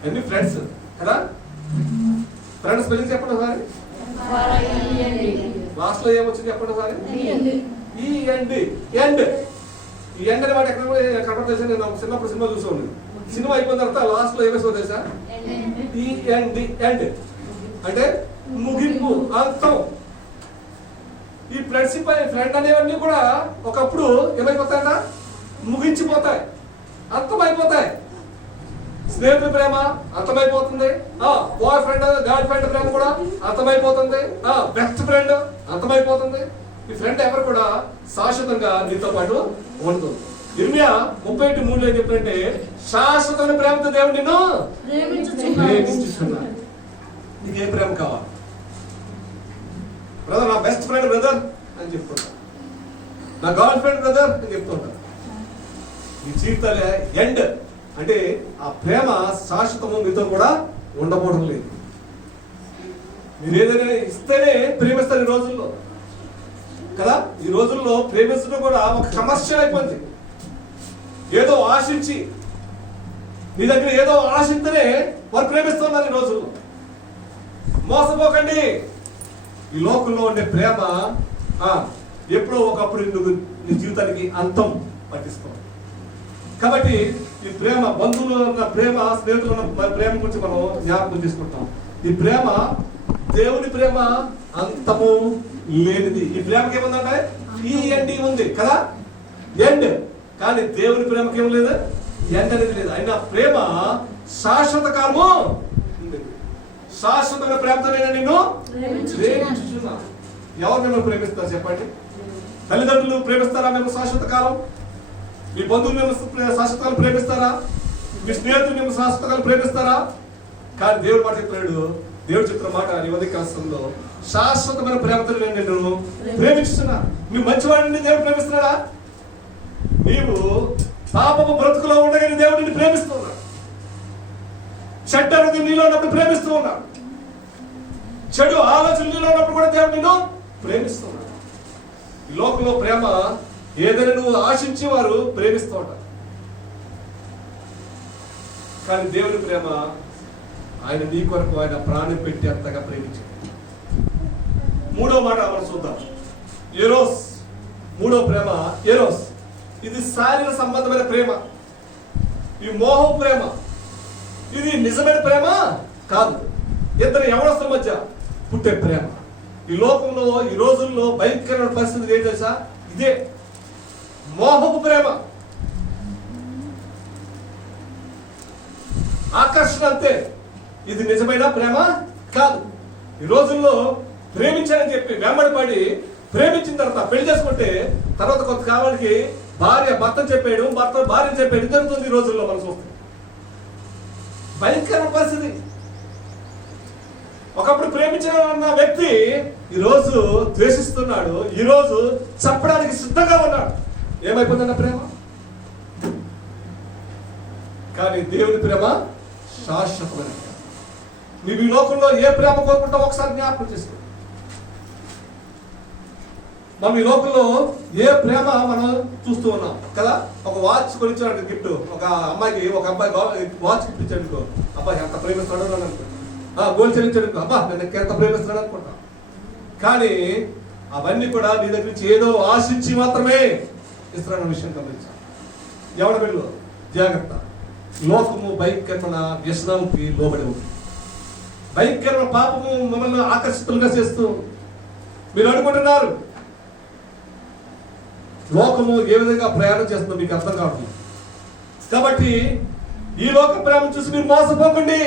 అన్ని ఫ్రెండ్స్ కదా. ఫ్రెండ్స్ స్పెల్లింగ్ చెప్పండి ఒకసారి. లాస్ట్ లో ఏమొచ్చింది చెప్పండి ఒకసారి. ఈ ఎండ్, ఎండ్. ఈ ఎండ్ అనే మాట ఎక్కడ కనపడతా? నేను చిన్నప్పుడు సినిమా చూసాను. సినిమా అయిపోయిన తర్వాత లాస్ట్ లో ఏమేసో తెలుసా? ఈ ఎండ్, ఎండ్ అంటే ముగింపు, అంతం. ఈ ఫ్రెండ్షిప్ ఫ్రెండ్ అనేవన్నీ కూడా ఒకప్పుడు ఏమైపోతాయట? ముగించిపోతాయి, అంతమైపోతాయి. స్నేహితుల ప్రేమ అంతమైపోతుంది, బాయ్ ఫ్రెండ్ గర్ల్ ఫ్రెండ్ ప్రేమ కూడా అంతమైపోతుంది, బెస్ట్ ఫ్రెండ్ అంతమైపోతుంది. ఈ ఫ్రెండ్ ఎవరు కూడా శాశ్వతంగా నీతో పాటు ఉండదు. ఇర్మియా 31:3 ఏం చెప్పారంటే, శాశ్వతమైన ప్రేమతో దేవుడు నిన్ను ప్రేమించుచున్నాడు. నీకు ఏ ప్రేమ కావాలి? బ్రదర్, నా బెస్ట్ ఫ్రెండ్ బ్రదర్ అని చెప్తుంటా, నా గర్ల్ ఫ్రెండ్ బ్రదర్ అని చెప్తుంటా. నీ జీవితాలే ఎండ్ అంటే ఆ ప్రేమ శాశ్వతము మీతో కూడా ఉండబోవడం లేదు. మీరు ఏదైనా ఇస్తేనే ప్రేమిస్తారు ఈ రోజుల్లో కదా. ఈ రోజుల్లో ప్రేమించడం కూడా ఒక కమర్షియల్ అయిపోయింది. ఏదో ఆశించి, నీ దగ్గర ఏదో ఆశిస్తేనే వారు ప్రేమిస్తున్నారు ఈ రోజుల్లో. మోసపోకండి. ఈ లోకంలో ఉండే ప్రేమ ఎప్పుడో ఒకప్పుడు నీ జీవితానికి అంతం పట్టిస్తాం. కాబట్టి ఈ ప్రేమ, బంధువులు ఉన్న ప్రేమ, స్నేహితులు ఉన్న ప్రేమ గురించి మనం జ్ఞాపకం తీసుకుంటాం. ఈ ప్రేమ దేవుని ప్రేమ అంతము లేనిది. ఈ ప్రేమకి ఏముందంటే ఈ ఎండ్ ఉంది కదా, ఎండ్. కానీ దేవుని ప్రేమకి ఏం లేదు, ఎండ్ అనేది లేదు. అయినా ప్రేమ శాశ్వత కాలము, శాశ్వతమైన ప్రేమతో నేను నిన్ను ప్రేమించుచున్నా. ఎవరు మిమ్మల్ని ప్రేమిస్తారు చెప్పండి? తల్లిదండ్రులు ప్రేమిస్తారా మేము శాశ్వత కాలం? మీ బంధువులు మేము శాశ్వత కాలం ప్రేమిస్తారా? మీ స్నేహితులు మేము శాశ్వత కాలం ప్రేమిస్తారా? కానీ దేవుడు మాట చెప్పాడు, దేవుడు చెప్తున్న మాట నీ ఉదయకాలంలో శాశ్వతమైన ప్రేమతో నేను నిన్ను ప్రేమిస్తున్నా. నువ్వు మంచివాడిని దేవుడు ప్రేమిస్తున్నాడా? నీవు పాపము బ్రతుకులో ఉండగానే దేవుడు నిన్ను ప్రేమిస్తున్నాడు. చెడ్డ హృదయం నీలో ఉన్నప్పుడు ప్రేమిస్తూ ఉన్నాడు. చెడు ఆలోచనలు నీలో ఉన్నప్పుడు కూడా దేవుడు నిన్ను ప్రేమిస్తున్నాడు. ఈ లోకంలో ప్రేమ ఏదైనా నువ్వు ఆశించి వారు ప్రేమిస్తూ ఉంటారు. కానీ దేవుని ప్రేమ ఆయన నీ కొరకు ఆయన ప్రాణం పెట్టి అంతగా ప్రేమించాడు. మూడో మాట మనం చూద్దాం. ఎరోస్. మూడో ప్రేమ ఎరోస్. ఇది శారీరక సంబంధమైన ప్రేమ. ఈ మోహం ప్రేమ. ఇది నిజమైన ప్రేమ కాదు. ఇద్దరు యవనస్తుల మధ్య పుట్టే ప్రేమ. ఈ లోకంలో ఈ రోజుల్లో భయంకరమైన పరిస్థితి ఏంటి తెలుసా? ఇదే మోహపు ప్రేమ. ఆకర్షణ అంతే. ఇది నిజమైన ప్రేమ కాదు. ఈ రోజుల్లో ప్రేమించాలని చెప్పి వెంబడిపడి ప్రేమించిన తర్వాత పెళ్లి చేసుకుంటే తర్వాత కొంతకాలానికి భార్య భర్తను చెప్పాడు, భర్త భార్య చెప్పాడు. జరుగుతుంది ఈ రోజుల్లో మనం చూస్తాం. భయంకరమైన పరిస్థితి. ఒకప్పుడు ప్రేమించిన వ్యక్తి ఈరోజు ద్వేషిస్తున్నాడు, ఈరోజు చెప్పడానికి సిద్ధంగా ఉన్నాడు. ఏమైపోతుందన్న ప్రేమ? కానీ దేవుని ప్రేమ శాశ్వతమైన ప్రేమ. నువ్వు ఈ లోకంలో ఏ ప్రేమ కోరుకుంటావు ఒకసారి జ్ఞాపకం చేసుకో. మనం ఈ లోకంలో ఏ ప్రేమ మనం చూస్తూ ఉన్నాం కదా. ఒక వాచ్ కొనిచ్చాడు గిఫ్ట్, ఒక అమ్మాయికి ఒక అబ్బాయి వాచ్ గిఫ్ట్ ఇచ్చాడు అనుకో, అబ్బాయి ఎంత ప్రేమిస్తాడో అని అనుకో. గోల్డ్ చెల్లించాడు అనుకో, అబ్బా నేను ఎంత ప్రేమిస్తున్నాడు అనుకుంటా. కానీ అవన్నీ కూడా నీ దగ్గర నుంచి ఏదో ఆశించి మాత్రమే ఇస్తున్నాడు విషయం గమనించాలి. ఎవడ వెళ్ళు జాగ్రత్త. లోకము భయంకరమైన వ్యసనానికి లోబడి ఉంది. భయంకరమైన పాపము మమ్మల్ని ఆకర్షితులుగా చేస్తూ మీరు అనుకుంటున్నారు. లోకము ఏ విధంగా ప్రయాణం చేస్తుందో మీకు అర్థం కావట్లేదు. కాబట్టి ఈ లోక ప్రేమ చూసి మీరు మోసపోకండి.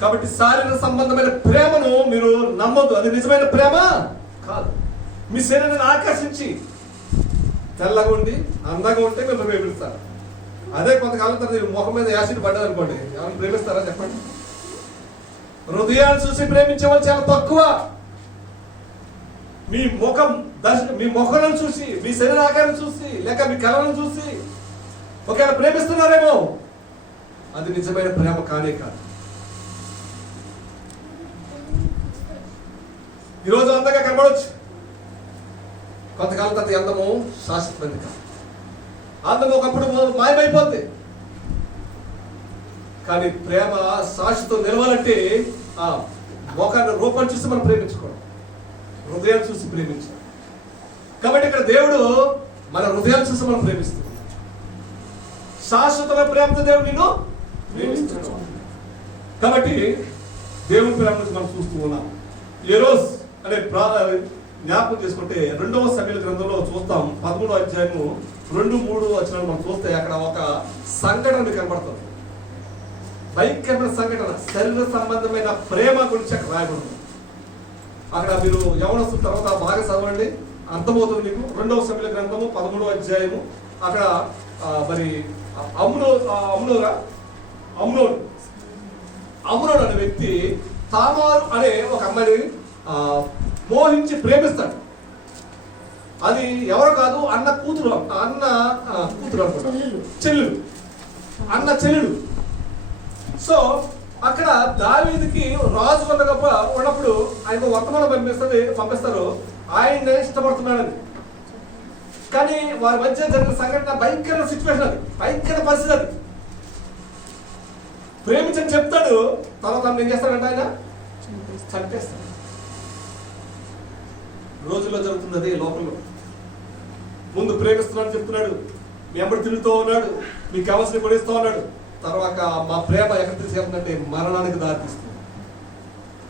కాబట్టి శారీరక సంబంధమైన ప్రేమను మీరు నమ్మొద్దు. అది నిజమైన ప్రేమ కాదు. మీ శరీరాన్ని ఆకర్షించి తెల్లగా ఉండి అందంగా ఉంటే మిమ్మల్ని ప్రేమిస్తారు. అదే కొంతకాలం తర్వాత ముఖం మీద యాసిడ్ పడ్డది అనుకోండి, ఎవరిని ప్రేమిస్తారా చెప్పండి? హృదయాన్ని చూసి ప్రేమించే వాళ్ళు చాలా తక్కువ. మీ ముఖాలను చూసి, మీ శరీర ఆకారాన్ని చూసి, లేక మీ కళలను చూసి ఒకవేళ ప్రేమిస్తున్నారేమో అది నిజమైన ప్రేమ కానే కాదు. ఈరోజు అందంగా కనబడవచ్చు, కొంతకాలం తర్వాత అందము శాశ్వతమైనది కాదు. అందం ఒకప్పుడు మాయమైపోద్ది. కానీ ప్రేమ శాశ్వతం నిలవాలంటే ముఖాన్ని రూపాన్ని చూసి మనం ప్రేమించుకోవడం, హృదయాన్ని చూసి ప్రేమించాలి. కాబట్టి ఇక్కడ దేవుడు మన హృదయాన్ని చూసి మనం ప్రేమిస్తున్నాం. శాశ్వతమైన ప్రేమతో దేవుడు నిన్ను ప్రేమిస్తున్నాడు. కాబట్టి దేవుని ప్రేమ నుంచి మనం చూస్తూ ఉన్నాం. ఎరోస్ అనే జ్ఞాపకం చేసుకుంటే 2వ సమూయేలు గ్రంథంలో చూస్తాం. 13వ అధ్యాయము 2-3 వచనాలు మనం చూస్తే అక్కడ ఒక సంఘటన కనబడుతుంది. భయంకరమైన సంఘటన, శరీర సంబంధమైన ప్రేమ గురించి అక్కడ రాయబడింది. అక్కడ మీరు యవనస్తుల తర్వాత బాగా చదవండి, అర్థమవుతుంది మీకు. 2వ సమూయేలు గ్రంథము 13వ అధ్యాయము అక్కడ మరి అమ్నోను అనే వ్యక్తి తామారు అనే ఒక అమ్మాయిని మోహించి ప్రేమిస్తాడు. అది ఎవరు కాదు, అన్న కూతురు అనుకుంటా, చెల్లెలు, అన్న చెల్లెలు. సో అక్కడ దావీదుకి రాజు ఉన్నప్పుడు ఆయన వర్తమానం పంపిస్తారు, ఆయన ఇష్టపడుతున్నాడని. కానీ వారి మధ్య జరిగిన సంఘటన భయంకర సిచ్యువేషన్, అది భయంకర పరిస్థితి. అది ప్రేమించని చెప్తాడు, తర్వాత ఏం చేస్తాడంటే ఆయన చంపేస్తాడు. రోజుల్లో జరుగుతుంది అదే లోకంలో. ముందు ప్రేమిస్తున్నాడు చెప్తున్నాడు, మీ ఎంబడి తిరుగుతూ ఉన్నాడు, మీకు కావాల్సిన కొనిస్తూ ఉన్నాడు. తర్వాత మా ప్రేమ ఎక్కడ తీసుకెళ్తుందంటే మరణానికి దారితీస్తుంది.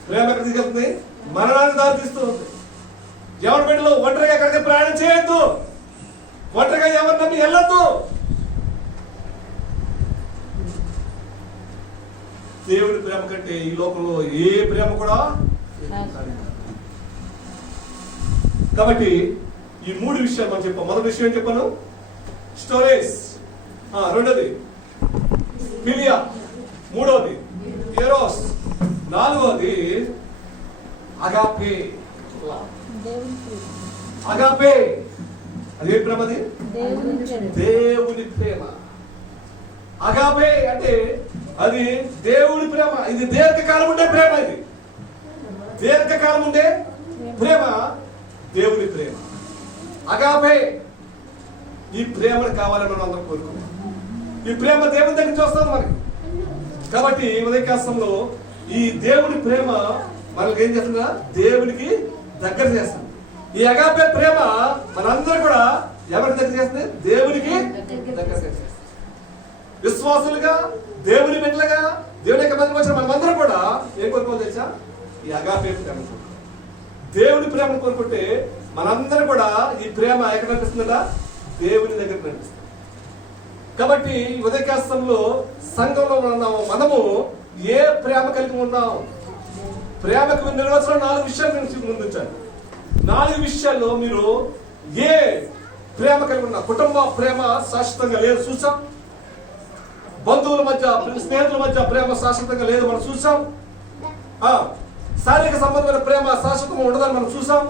ప్రేమ ఎక్కడ తీసుకెళ్తుంది? మరణానికి దారితీస్తూ ఉంది. ఎవరి బిడ్డలో ఒంటరిగా ఎక్కడికి ప్రయాణం చేయొద్దు, ఒంటరిగా ఎవరి నమ్మి వెళ్ళొద్దు. దేవుడి ప్రేమ కంటే ఈ లోకంలో ఏ ప్రేమ కూడా. కాబట్టి ఈ 3 విషయాలు మనం చెప్పాం. మొదటి విషయం ఏం చెప్పాను? స్టోరేజ్. రెండోది ఫిలియా, మూడోది ఎరోస్, నాలుగోది అగాపే. అగాపే అదే ప్రేమ, అది దేవుని ప్రేమ. అగాపే అంటే అది దేవుని ప్రేమ. ఇది దీర్ఘకాలం ఉండే ప్రేమ. ఇది దీర్ఘకాలం ఉండే ప్రేమ, దేవుని ప్రేమ. అగాపే. ఈ ప్రేమను కావాలని మనం అందరం కోరుకున్నాం. ఈ ప్రేమ దేవుని దగ్గర చూస్తాం మనకి. కాబట్టి ఉదయకాశంలో ఈ దేవుని ప్రేమ మనకి ఏం చేస్తుందా? దేవునికి దగ్గర చేస్తుంది. ఈ అగాపే ప్రేమ మనందరూ కూడా ఎవరికి దగ్గర చేస్తుంది? దేవునికి దగ్గర చేస్తుంది. విశ్వాసులుగా, దేవుని బిడ్డలుగా, దేవుని యొక్క మందికి వచ్చిన మనమందరం కూడా ఏం కోరుకోవాలి తెలుసా? ఈ అగాపే ప్రేమ. దేవుని ప్రేమను కోరుకుంటే మనందరం కూడా ఈ ప్రేమ ఎక్కడ కనిపిస్తుందా? దేవుని దగ్గర కనిపిస్తుంది. కాబట్టి ఉదయకాశంలో సంఘంలో ఉన్నాము, మనము ఏ ప్రేమ కలిగి ఉన్నాం? ప్రేమకు నిర్వచనం 4 విషయాలు నేను ముందుంచాను. 4 విషయాల్లో మీరు ఏ ప్రేమ కలిగి ఉన్నా? కుటుంబ ప్రేమ శాశ్వతంగా లేదు, చూసాం. బంధువుల మధ్య, స్నేహితుల మధ్య ప్రేమ శాశ్వతంగా లేదు, మనం చూసాం. శారీరక సంబంధమైన ప్రేమ శాశ్వతంగా ఉండదని మనం చూసాం.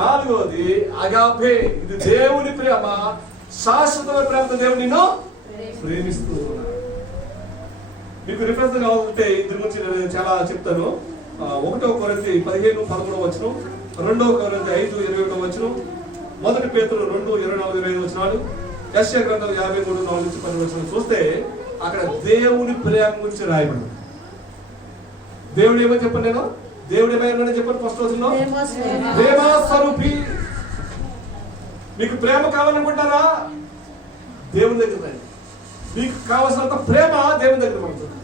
4వది అగాపే. ఇది దేవుని ప్రేమ, శాశ్వతమైన ప్రేమతో దేవుడు నిన్ను ప్రేమిస్తూ ఉన్నాడు. మీకు రిఫరెన్స్ కావాలంటే దీని గురించి నేను చాలా చెప్తాను. 1 కొరింథీ 15:13 2 కొరింథీ 5:21 1 పేతురు 2:24-25 యెషయా గ్రంథం 53:4-10 చూస్తే అక్కడ దేవుని ప్రేమ గురించి రాయబడింది. దేవుడు ఏమని చెప్పండి, నేను దేవుడు ఏమైనా చెప్పండి. ఫస్ట్ రోజుల్లో ప్రేమ స్వరూపి. మీకు ప్రేమ కావాలనుకుంటారా? దేవుని దగ్గర రండి. మీకు కావాల్సినంత ప్రేమ దేవుని దగ్గర పడుతుంది.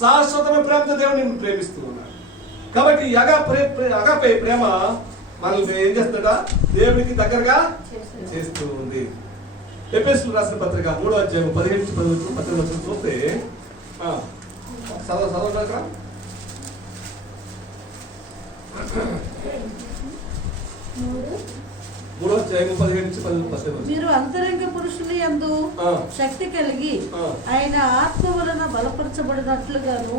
శాశ్వతమైన ప్రేమతో దేవుని ప్రేమిస్తూ ఉన్నాడు. కాబట్టి అగాపే ప్రేమ మనల్ని ఏం చేస్తుందా? దేవునికి దగ్గరగా చేస్తూ ఉంది. ఎఫెసీయులకు రాసిన పత్రిక 3వ అధ్యాయం 15-18 చూస్తే చదవగలరా? మీరు అంతరంగ పురుషుని యందు శక్తి కలిగి ఆయన ఆత్మ వలన బలపరచబడినట్లుగాను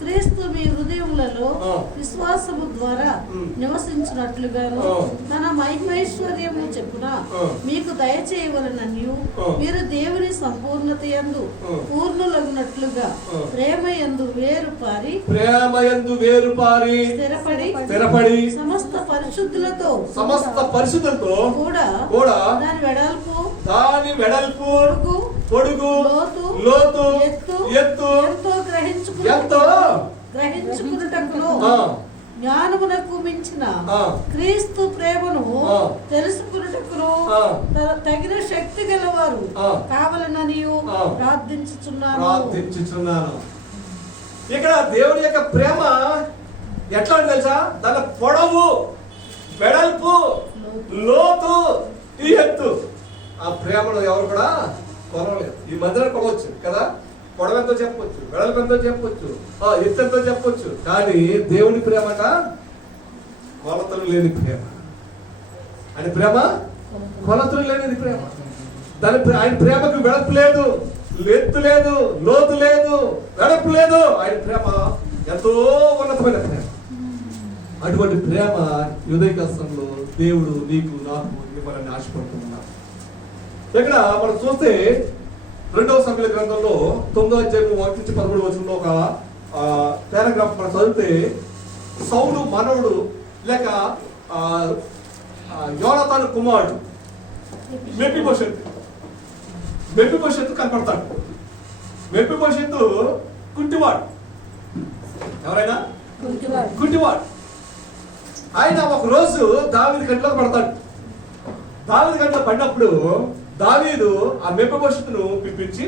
క్రీస్తు మీ హృదయములలో విశ్వాసము ద్వారా నివసించినట్లుగాను తన మహిమైశ్వర్యము చెప్పున మీకు దయచేయవలనని మీరు దేవుని సంపూర్ణత యందు పూర్ణులగునట్లుగా ప్రేమ యందు వేరు పారి స్థిరపడి సమస్త పరిశుద్ధులతో కూడా దాని వెడల్పు పొడుగు లోతు ఎత్తు గ్రహించుకున్నటకును జ్ఞానమునకు మించిన క్రీస్తు ప్రేమను తెలుసుకున్నటకును తగిన శక్తి గలవారు కావాలనని ప్రార్థించుచున్నాను. ఇక్కడ దేవుని యొక్క ప్రేమ ఎట్లా తెలుసా? దాని పొడవు, వెడల్పు, లోతు, ఈ ఎత్తు. ఆ ప్రేమను ఎవరు కూడా కొనలేదు. ఈ మధ్యలో కొనవచ్చు కదా, పొడవెంతో చెప్పొచ్చు, వెడల్పు ఎంతో చెప్పొచ్చు, ఎత్తు ఎంతో చెప్పొచ్చు. కానీ దేవుని ప్రేమట కొలతలు లేని ప్రేమ. ఆయన ప్రేమ కొలతలు లేనిది ప్రేమ. ఆయన ప్రేమకు వెడల్పు లేదు, ఎత్తు లేదు, లోతు లేదు, వెడల్పు లేదు. ఆయన ప్రేమ ఎంతో ఉన్నతమైన ప్రేమ. అటువంటి ప్రేమ ఉదయకాశంలో దేవుడు నీకు నాకు ఇవ్వాలని ఆశపడుతున్నాడు. ఇక్కడ మనం చూస్తే 2వ సమూయేలు గ్రంథంలో 9వ అధ్యాయం 1-13 ఒక పారాగ్రాఫ్ మనం చదివితే, సౌలు మనవుడు లేక యోనాతాను కుమారుడు మెఫీబోషెతు కనపడతాడు. మెఫీబోషెతు కుంటివాడు. ఎవరైనా కుంటివాడు. ఆయన ఒక రోజు దావీదు కంట్లో పడతాడు. దావీదు కంట్లో పడినప్పుడు దావీదు ఆ మెఫీబోషెతును పిలిపించి,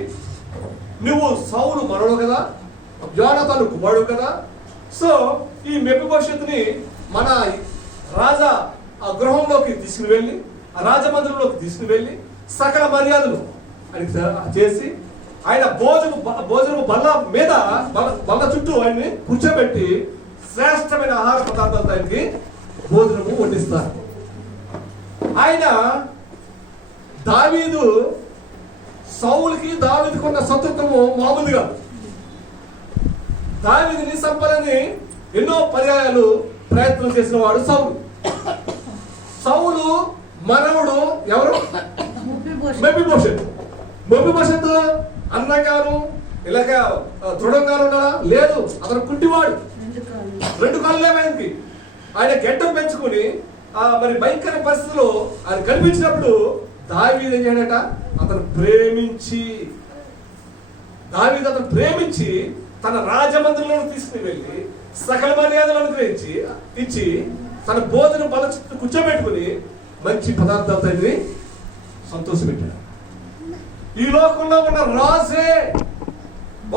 నువ్వు సౌలు మనవడు కదా, యోనాతాను కుమారుడు కదా, సో ఈ మెఫీబోషెతుని మన రాజా ఆ గృహంలోకి తీసుకుని వెళ్ళి, ఆ రాజమందిరంలోకి తీసుకుని వెళ్ళి సకల మర్యాదలు అని చేసి ఆయన భోజనము బల్ల మీద బల్ల చుట్టూ ఆయన్ని కూర్చోబెట్టి శ్రేష్టమైన ఆహార పదార్థాలతో ఆయనకి భోజనము వడ్డిస్తారు. ఆయన దావీదు సౌలుకి దావీదుకు ఉన్న శత్రుత్వము మామూలుగా, దావీదుని చంపాలని ఎన్నో పర్యాయాలు ప్రయత్నం చేసిన వాడు సౌలు. సౌలు మనవుడు ఎవరు? మెఫీబోషెతు అందంగాను ఇలాగ దృఢంగాను ఉన్నాడా? లేదు, అతను కుంటివాడు. 2 కాళ్ళు లేవాయనకి. ఆయన గెడ్డం పెంచుకుని మరి భయంకర పరిస్థితుల్లో ఆయన కనిపించినప్పుడు దావీదు ఏం చేయడట? అతను ప్రేమించి తన రాజమందిరంలో తీసుకుని వెళ్ళి సకల మర్యాదలు అనుగ్రహించి ఇచ్చి తన భోజనం బల చుట్టూ కూర్చోబెట్టుకుని మంచి పదార్థాలతో సంతోషపెట్టాడు. ఈ లోకంలో ఉన్న రాజే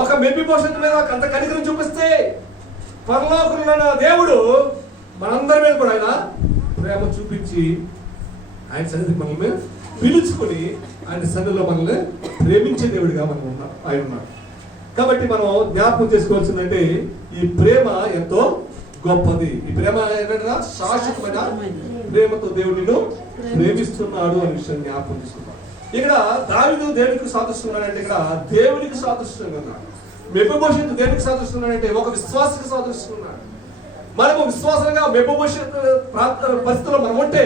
ఒక మెఫీబోషెతు మీద అంత కనికరం చూపిస్తే, పరలోకంలో ఉన్న దేవుడు మనందరి మీద కూడా ఆయన ప్రేమ చూపించి ఆయన సన్నిధికి మనల్ని పిలుచుకొని ఆయన సన్నిధిలో మనల్ని ప్రేమించే దేవుడిగా మనం ఆయన ఉన్నాడు. కాబట్టి మనం జ్ఞాపకం చేసుకోవాల్సిందంటే ఈ ప్రేమ ఎంతో గొప్పది. ఈ ప్రేమ ఏంటంటే శాశ్వతమైన ప్రేమతో దేవుడు నిన్ను ప్రేమిస్తున్నాడు అనే విషయాన్ని జ్ఞాపకం చేసుకున్నాడు. ఇక్కడ దావీదు దేవునికి సాదృశ్యన్నాడంటే ఇక్కడ దేవునికి సాదృశ్యంగా ఉన్నాడు. మెఫీబోషెతు దేవునికి సాదృశ్యన్నాడంటే ఒక విశ్వాసకి సాదృశ్యన్నాడు. మనము విశ్వాసంగా మెఫీబోషెతు పరిస్థితుల్లో మనం ఉంటే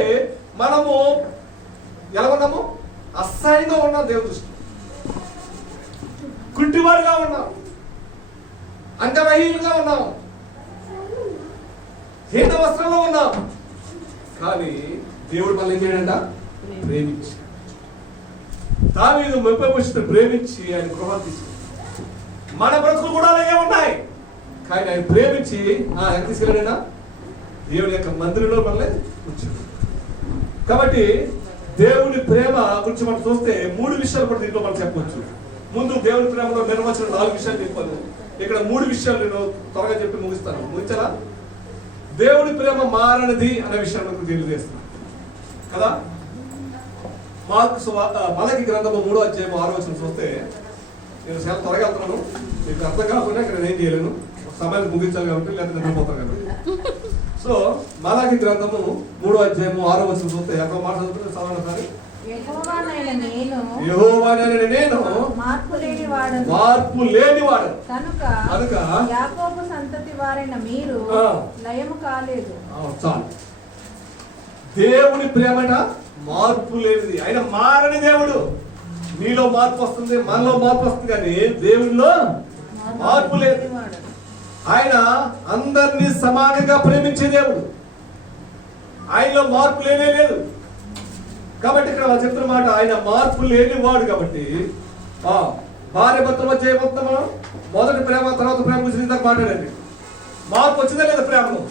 మనము ఎలా ఉన్నాము? అసహ్యంగా ఉన్నాం దేవుని దృష్టి. కుంటివాడుగా ఉన్నాం, అంగవహీనంగా ఉన్నాం, హీన వస్త్రంలో ఉన్నాం. కానీ దేవుడు మనల్ని ఏం చేయడంట? ప్రేమించి. దావీదు మెఫీబోషెతును ప్రేమించి ఆయన గృహాన్ని తీసుకున్నాడు. మన బ్రతుకులు కూడా అలాగే ఉన్నాయి. కానీ ఆయన ప్రేమించి ఎంత తీసుకెళ్ళాడైనా దేవుని యొక్క మందిరంలో మనల్ని ఉంచాడు. కాబట్టి దేవుని ప్రేమ గురించి మనం చూస్తే 3 విషయాలు కూడా దీంట్లో మనం చెప్పవచ్చు. ముందు దేవుని ప్రేమలో నిర్వచన 4 విషయాలు చెప్పాను. ఇక్కడ 3 విషయాలు నేను త్వరగా చెప్పి ముగిస్తాను. ముగించాలా? దేవుని ప్రేమ మారనిది అనే విషయాన్ని తెలియజేస్తున్నాను కదా. మలకి గ్రంథము 3వ అధ్యాయం 6వ వచనం చూస్తే, నేను చాలా త్వరగా వెళ్తున్నాను, మీకు అర్థం కాకుండా ఇక్కడ నేను చేయలేను, సమయాన్ని ముగించాలి కాబట్టి, లేదా నిద్రపోతాను కాబట్టి. సో మలాకి గ్రంథము 3వ అధ్యాయము 6వ వచనం చూస్తే ఎక్కడ మాట్లాడుతుంది చదవండి సారి. యెహోవానైన నేను మార్పు లేనివాడు కనుక యాకోబు సంతతి వారైన మీరు లయము కాలేదు. చాలు. దేవుని ప్రేమట మార్పు లేనిది. ఆయన మారని దేవుడు. నీలో మార్పు వస్తుంది, మనలో మార్పు వస్తుంది, కానీ దేవునిలో మార్పు లేదు. ఆయన అందరినీ సమానంగా ప్రేమించే దేవుడు. ఆయనలో మార్పు లేనే లేదు. కాబట్టి ఇక్కడ చెప్తున్న మాట, ఆయన మార్పు లేని వాడు. కాబట్టి భార్య భర్తల మధ్య ఏమవుతుందో మొదటి ప్రేమ తర్వాత ప్రేమ గురించి మాట్లాడండి. మార్పు వచ్చిందా లేదా ప్రేమలో?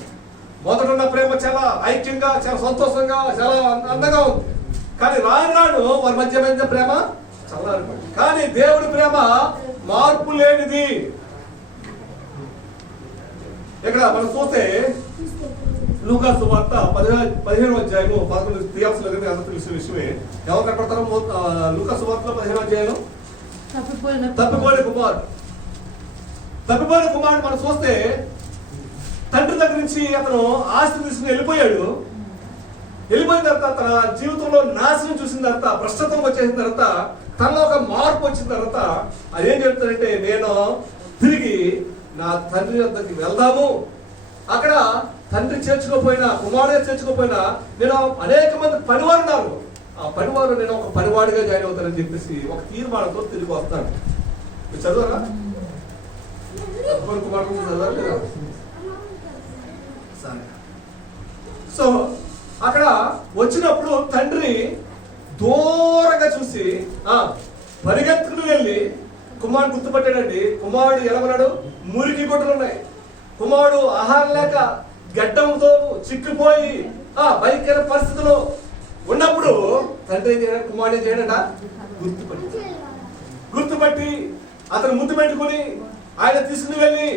మొదట ఉన్న ప్రేమ చాలా ఐక్యంగా, చాలా సంతోషంగా, చాలా అందంగా ఉంది. కానీ రాను వారి మధ్య ప్రేమ చాలా. కానీ దేవుడి ప్రేమ మార్పు లేనిది. ఇక్కడ మనం చూస్తే లూకా సువార్త 15వ అధ్యాయము 11 తీయాల్సిన అందరూ తెలిసిన విషయమే. ఎవరు కనపడతారో లూకా సువార్తలో 15వ అధ్యాయం తప్పిపోయిన కుమారుడు మనం చూస్తే తండ్రి దగ్గర నుంచి అతను ఆస్తి తీసుకుని వెళ్ళిపోయాడు. వెళ్ళిపోయిన తర్వాత తన జీవితంలో నాశనం చూసిన తర్వాత, భ్రష్టత్వం వచ్చేసిన తర్వాత, తనలో ఒక మార్పు వచ్చిన తర్వాత అదేం చెప్తాడంటే, నేను తిరిగి నా తండ్రి వద్దకి వెళ్దాము, అక్కడ తండ్రి చేర్చుకోపోయినా, కుమారుడే చేర్చుకోపోయినా, నేను అనేక మంది పనివారు ఉన్నారు, ఆ పనివారు నేను ఒక పనివాడిగా జాయిన్ అవుతానని చెప్పేసి ఒక తీర్మానంతో తిరిగి వస్తాను. మీరు చదవరా? కుమారుడు చదవాలి లేదా? సో అక్కడ వచ్చినప్పుడు తండ్రి దూరంగా చూసి పరిగెత్తుకుని వెళ్ళి కుమారుడు గుర్తుపట్టాడండి. కుమారుడు ఎలా ఉన్నాడు? మురికి గుడ్డలు ఉన్నాయి. కుమారుడు ఆహారం లేక గడ్డంతో చిక్కిపోయి భయంకర పరిస్థితిలో ఉన్నప్పుడు తండ్రి ఏం చేయడం? కుమారుడు ఏం చేయడంట? గుర్తుపట్టి అతను ముద్దు పెట్టుకుని ఆయన తీసుకుని వెళ్ళి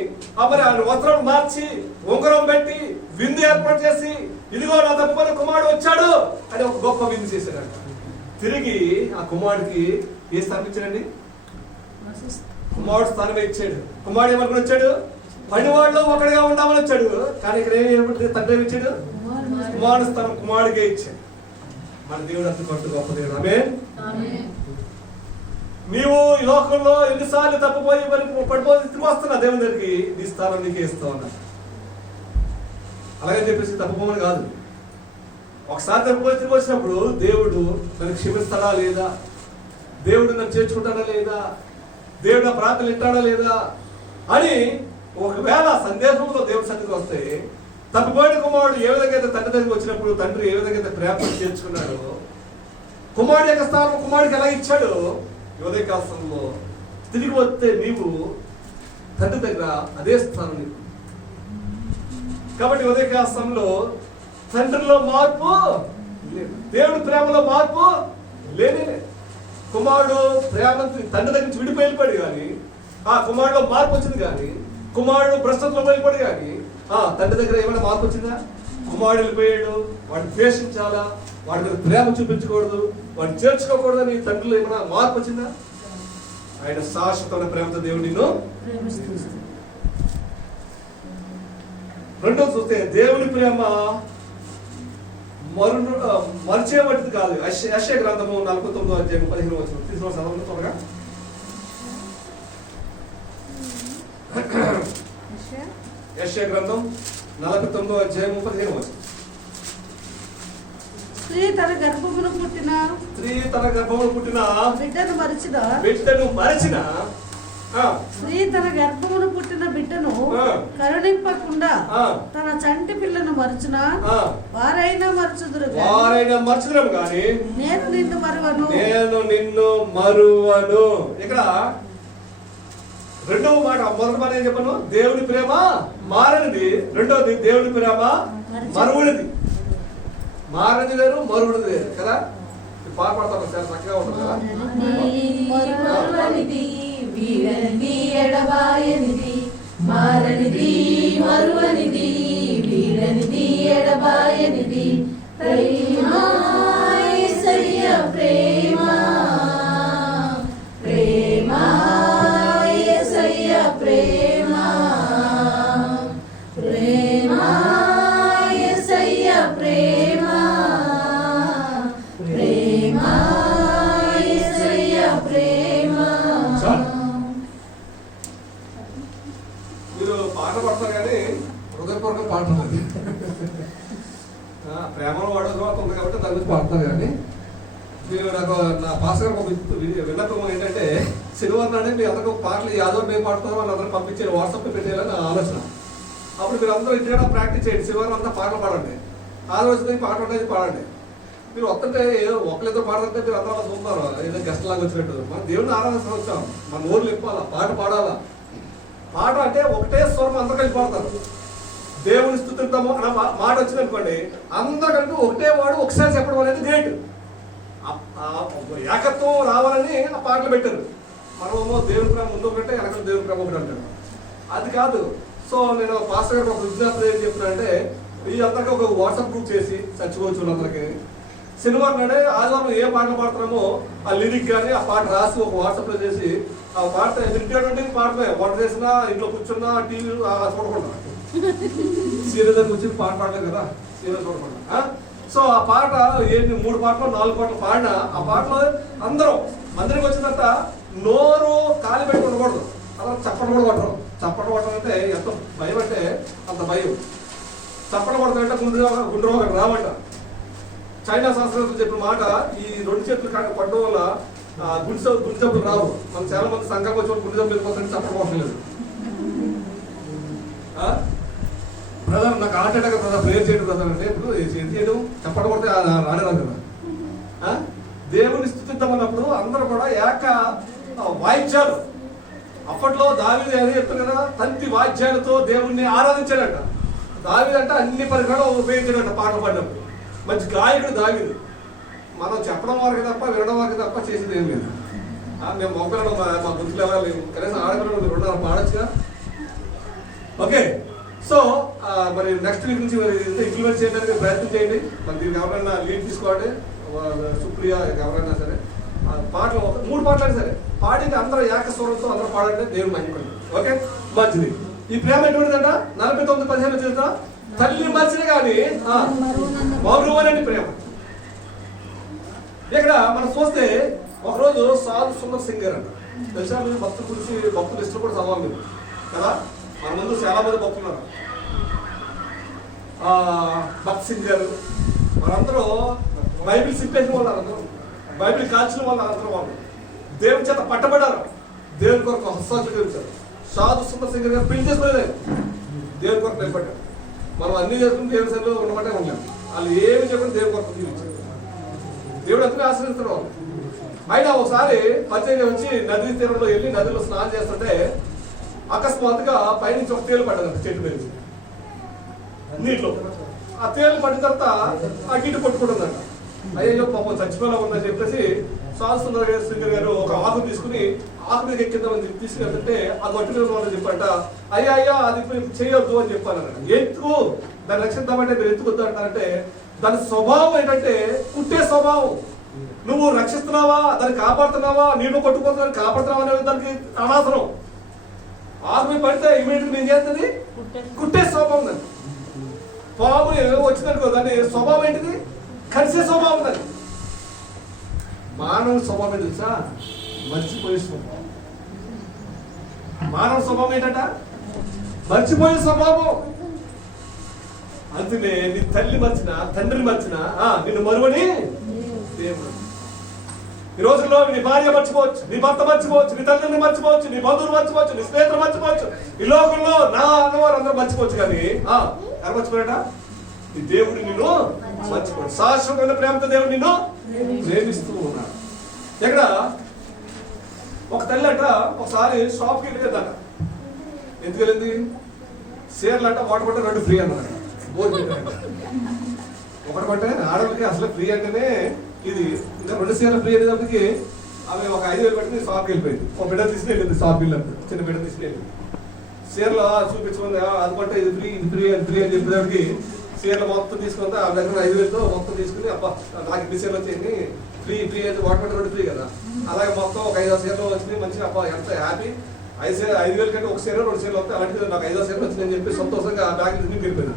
మరి ఆయన వస్త్రం మార్చి ఉంగరం పెట్టి విందు ఏర్పాటు చేసి, ఇదిగో నా తప్పుకొని కుమారుడు వచ్చాడు అని ఒక గొప్ప విందు చేశాడంట. తిరిగి ఆ కుమారుడికి ఏ స్థానం ఇచ్చాడండి? కుమారుడు స్థానమే ఇచ్చాడు. కుమారుడు ఏమనుకుని వచ్చాడు? పనివాడిలో ఒకటిగా ఉండామని వచ్చాడు. కానీ ఇక్కడ ఏమి తండ్రి ఏమి ఇచ్చాడు? కుమారుడు స్థానం కుమారుడికే ఇచ్చాడు. మన దేవుడు అంత గొప్ప దేవుడు. ఆమేన్. నీవు ఈ లోకంలో ఎన్నిసార్లు తప్పిపోయి మరి పడిపోయి తిరిగి వస్తున్నా దేవుని దగ్గరికి, నీ స్థానం నీకే ఇస్తా ఉన్నా. అలాగని చెప్పేసి తప్పిపోమని కాదు. ఒకసారి తప్పిపోయి తిరిగి వచ్చినప్పుడు దేవుడు నన్ను క్షమిస్తాడా లేదా, దేవుడు నన్ను చేర్చుకుంటాడా లేదా, దేవుడు నా ప్రార్థనలు వింటాడా లేదా అని ఒకవేళ సందేహంలో దేవుడి సన్నిధికి వస్తే, తప్పిపోయిన కుమారుడు ఏ విధంగా అయితే తండ్రి దగ్గరికి వచ్చినప్పుడు తండ్రి ఏ విధంగా అయితే ప్రేమను చేర్చుకున్నాడో, కుమారుడు యొక్క స్థానం కుమారుడికి ఎలా ఇచ్చాడో, ఉదయకాలంలో తిరిగి వస్తే నీవు తండ్రి దగ్గర అదే స్థానం నీకు. కాబట్టి ఉదయకాలంలో తండ్రిలో మార్పు లేదు, దేవుడి ప్రేమలో మార్పు లేనే. కుమారుడు ప్రేమ తండ్రి దగ్గర నుంచి విడిపోయి వెళ్ళిపోయాడు కానీ ఆ కుమారుడులో మార్పు వచ్చింది. కానీ కుమారుడు భ్రష్టత్వంలో వెళ్ళిపోయాడు కానీ తండ్రి దగ్గర ఏమైనా మార్పు వచ్చిందా? కుమారుడు వెళ్ళిపోయాడు, వాడిని ద్వేషించాలా, వాడి మీద ప్రేమ చూపించకూడదు, వాడిని చేర్చుకోకూడదని తండ్రిలో ఏమైనా మార్పు వచ్చిందా? ఆయన శాశ్వతమైన ప్రేమతో దేవుడు నిన్ను. రెండో చూస్తే దేవుని ప్రేమ మరిచేవాటిది కాదు. యెషయా గ్రంథము 49వ అధ్యాయం 15వ వచనం తీసుకున్న చదవండి త్వరగా. యెషయా గ్రంథం 49వ అధ్యాయం 15వ వచనం. స్త్రీ తన గర్భమును పుట్టిన బిడ్డను మరచిన స్త్రీ తన గర్భమును పుట్టిన బిడ్డను కరుణింపకుండా తన చంటి పిల్లను మరచున వారైనా మరచుదురు కానీ నేను నిన్ను మరువను. ఇక్కడ రెండవ మాట, మొదటి మాట ఏం చెప్పాను? దేవుని ప్రేమ మారనిది. రెండవది దేవుని ప్రేమ మరువునిది. మారనిది వేరు, మరువునిది వేరు కదా. పాట పడతాను సార్, చక్కగా ఉంటుంది కదా. వీడనిది ఎడబాయనిది, మారనిది మరువనిది, వీడనిది ఎడబాయనిది, ప్రేమ యేసయ్య ప్రేమ, ప్రేమ యేసయ్య ప్రేమ, ప్రేమ యేసయ్య ప్రేమ, ప్రేమ యేసయ్య ప్రేమ. మీరు పాట పడతారు కానీ హృదయపూర్వక పాట ఉంటుంది. ప్రేమలో వాడేది ఉంది కాబట్టి దాని గురించి పాడతారు. కానీ మీరు నాకు నా భాస్కర్ ఒక విన్నపం ఏంటంటే, శనివారం నాడే మీ అందరూ పాటలు యాదవ్ మేము పాడుతారో వాళ్ళందరూ పంపించారు, వాట్సాప్ పెట్టేయాలని నా ఆలోచన. అప్పుడు మీరు అందరూ ఇంటిగా ప్రాక్టీస్ చేయండి. శనివారం అంతా పాటలు పాడండి, ఆ రోజు పాట ఉండేది పాడండి. మీరు వస్తుంటే ఏదో ఒకరిద్దరు పాడుతుంటే మీరు అందరూ అలా చూస్తున్నారు, ఏదో గెస్ట్ లాగా వచ్చినట్టు. మన దేవుడిని ఆరాధన వచ్చాం, మన ఊర్లు ఇప్పాలా, పాట పాడాలా. పాట అంటే ఒకటే స్వరం అందరూ కలిసి పాడతారు. దేవుని స్తుతిద్దాము అన్న మాట వచ్చింది అనుకోండి, అందరూ కలిపి ఒకటే వాడు ఒకసారి చెప్పడం అనేది గ్రేట్. ఏకత్వం రావాలని ఆ పాటలు పెట్టారు. మనమేమో దేవుని ప్రేమ ముందు ఒకటే, వెనక దేవుని ప్రేమ ఒకటి అంటారు. అది కాదు. సో నేను పాస్టర్ గారికి ఒక విజ్ఞాపన ఏం చెప్తున్నానంటే, ఈ అందరికీ ఒక వాట్సాప్ గ్రూప్ చేసి చచ్చిపోవచ్చు అందరికి. శనివారం నాడే ఆదివారం ఏ పాటలు పాడుతున్నామో ఆ లిరిక్ కానీ ఆ పాట రాసి ఒక వాట్సాప్లో చేసి ఆ పాట వింటే పాటలే, వంట చేసినా, ఇంట్లో కూర్చున్నా, టీవీ చూడకుండా, సీరియల్ దగ్గర కూర్చుని పాట పాడలేదు కదా, సీరియల్ చూడకుండా. సో ఆ పాట ఏంటి, 3 పాటలు 4 పాటలు పాడిన ఆ పాటలో అందరం మందిరికి వచ్చిన తర్వాత నోరు కాలి పెట్టి ఉండకూడదు, అలా చప్పట్లు కూడా కొట్టరు. చప్పట్లు కొట్టడం అంటే ఎంత భయం అంటే అంత భయం. చప్పట్లు కొడతామంటే గుండె రోగం రావంట. చైనా శాస్త్రవేత్తలు చెప్పిన మాట, ఈ 2 చేతులు పడడం వల్ల గుండె జబ్బులు రావు. మనం చాలా మంది సంఘం వచ్చి గుండె జబ్బులు వెళ్ళిపోతుంటే చప్పట్లు కొట్టలేదు. బ్రదర్ నాకు హార్ట్ అటాక్ బ్రదర్, ప్రేయర్ చేయడం బ్రదర్ అంటే ఇప్పుడు ఏం చేయడం, చప్పట్లు కొడితే రానే రాదు కదా. దేవుని స్తుతిద్దామన్నప్పుడు అందరూ కూడా ఏక వాయిద్యాలు. అప్పట్లో దావీదు ఏదో చెప్తారు కదా, తంతి వాద్యాలతో దేవుణ్ణి ఆరాధించాడట. దావీదు అంటే అన్ని పరికరాలు ఉపయోగించాడట పాట పాడినప్పుడు. మంచి గాయకుడు దావీదు. మనం చెప్పడం వరకు తప్ప వినడం వరకు తప్ప చేసేది ఏం లేదు. మేము మొక్కలు మా గుర్తులు ఎవరు లేవు, కనీసం ఆడపిల్లలు రెండున్నర పాడొచ్చుగా. ఓకే, సో మరి నెక్స్ట్ వీక్ నుంచి మరి ఇంప్లిమెంట్ చేయడానికి ప్రయత్నం చేయండి. మరి దీనికి ఎవరైనా లీడ్ తీసుకోండి, సుప్రియ ఎవరైనా సరే. పాటలు 3 పాటలు అయినా సరే పాడింది అందరూ ఏకస్వరంతో అందరూ పాడండి, దేవుడు మహిమపడండి. ఓకే, మంచిది. ఈ ప్రేమ ఎటువంటిదంట? 49:15 చూద్దాం. తల్లి మర్చిన కానీ మరువనని ప్రేమ. ఇక్కడ మనం చూస్తే ఒకరోజు సాధు సుందర్ సింగ్ గారు అంట, తెలుసా మీరు? భక్తుల గురించి భక్తులు ఇష్టపడి చదవాలి మీరు కదా. మన ముందు చాలా మంది భక్తులు ఉన్నారు. భక్త్ సింగ్ గారు మనందరూ బైబిల్ సింపేసిన వాళ్ళు, అందరూ బైబిల్ కాల్చిన వాళ్ళు, అందరూ వాళ్ళు దేవుని చేత పట్టబడ్డారు. దేవుని కొరకు హస్తాలు గెలిచారు. సాధు సుందర్ సింగ్ గారు పెళ్లి చేసుకోలేదు, దేవుని కొరకు నిలబడ్డారు. మనం అన్ని చేసుకుని దేవుని సన్నిధిలో ఉండమంటే ఉన్నాం. వాళ్ళు ఏమి చెప్పిన దేవుని కొరకు జీవించారు. దేవుడు అంతగా ఆశ్రయిస్తారు వాళ్ళు. అయినా ఒకసారి పరిచయం వచ్చి నదీ తీరంలో వెళ్ళి నదిలో స్నానం చేస్తుంటే అకస్మాత్తుగా పైనుంచి ఒక తేలు పడ్డదంట చెట్టు మీద నీటిలో. ఆ తేలు పడిన తర్వాత ఆ గిట్టు కొట్టుకుంటుందంట. అయ్యో పాపం చచ్చిపోలా ఉందని చెప్పేసి సాధు సుందర్ సింగర్ గారు ఒక ఆకు తీసుకుని ఆకు మీద ఎక్కిద్దామని తీసుకెళ్తుంటే ఆ గొట్టు మీద వాళ్ళని చెప్పంట, అయ్యా అది చేయొద్దు అని చెప్పాను. ఎందుకు దాన్ని రక్షిద్దామంటే మీరు ఎందుకు వద్దు అంటారంటే, దాని స్వభావం ఏంటంటే కుట్టే స్వభావం. నువ్వు రక్షిస్తున్నావా, దాన్ని కాపాడుతున్నావా, నీళ్ళు కొట్టుకోతున్నావు కాపాడుతున్నావా అనేది దానికి అనవసరం. ఆకు పడితే ఇమీడియట్ ఏం చేస్తుంది? కుట్టే స్వభావం దాన్ని. పాము వచ్చిందనుకో దాని స్వభావం ఏంటిది? కలిసే స్వభావం దాన్ని. మానవ స్వభావం ఏంటి తెలుసా? మర్చిపోయే స్వభావం. మానవ స్వభావం ఏంటంట? మర్చిపోయే స్వభావం. అందుకే నీ తల్లి మర్చిన, తండ్రిని మర్చిన నిన్ను మరువని దేవుడు. ఈ రోజుల్లో నీ భార్య మర్చిపోవచ్చు, నీ భర్త మర్చిపోవచ్చు, నీ తల్లిని మర్చిపోవచ్చు, నీ బంధువులు మర్చిపోవచ్చు, నీ స్నేహితులు మర్చిపోవచ్చు. ఈ లోకంలో నా అన్నవారు అందరూ మర్చిపోవచ్చు. కానీ ఎవరు మర్చిపోయాట? నీ దేవుడు నిన్ను మర్చిపోడు. శాశ్వతమైన ప్రేమతో దేవుడు నిన్ను ప్రేమిస్తూ ఉన్నాడు. ఎక్కడ ఒక తల్లి అంట ఒకసారి షాప్కి వెళ్ళేదంట. ఎందుకు వెళ్ళింది? చీరలు అంట ఒకటి కొంటే 2 ఫ్రీ అన్నమాట. ఒకటి కొంటే ఆడవాళ్ళకి అసలు ఫ్రీ అంటేనే ఇది. ఇంకా 2 చీరలు ఫ్రీ అనేటప్పటికి ఆమె ఒక 5,000 పెట్టి షాప్కి వెళ్ళిపోయింది. ఒక బిడ్డ తీసుకెళ్ళింది, షాప్ బిల్ చిన్న బిడ్డ తీసుకెళ్ళింది. చీరలు చూపించుకుంది, అది కొంటే ఇది ఫ్రీ, ఇది ఫ్రీ, అది ఫ్రీ అని చెప్పేటప్పటికి చీరలు మొత్తం తీసుకుంటే ఆ దగ్గర 5,000తో మొత్తం తీసుకుని అబ్బా నాకు ఇన్ని చీరలు వచ్చాయి, ఫ్రీ ఫ్రీ అయితే వాటి కొంటే 2 ఫ్రీ కదా. అలాగే మొత్తం ఒక 5-6 చీరలు వచ్చినాయి. మంచిగా అబ్బా ఎంత హ్యాపీ. 5,000 కంటే 1 చీర 2 చీరలు వస్తాయి, అలాంటిది నాకు 5-6 చీరలు వచ్చినాయని చెప్పి సంతోషంగా ఆ బ్యాగ్ తీసుకుని వెళ్ళిపోయింది.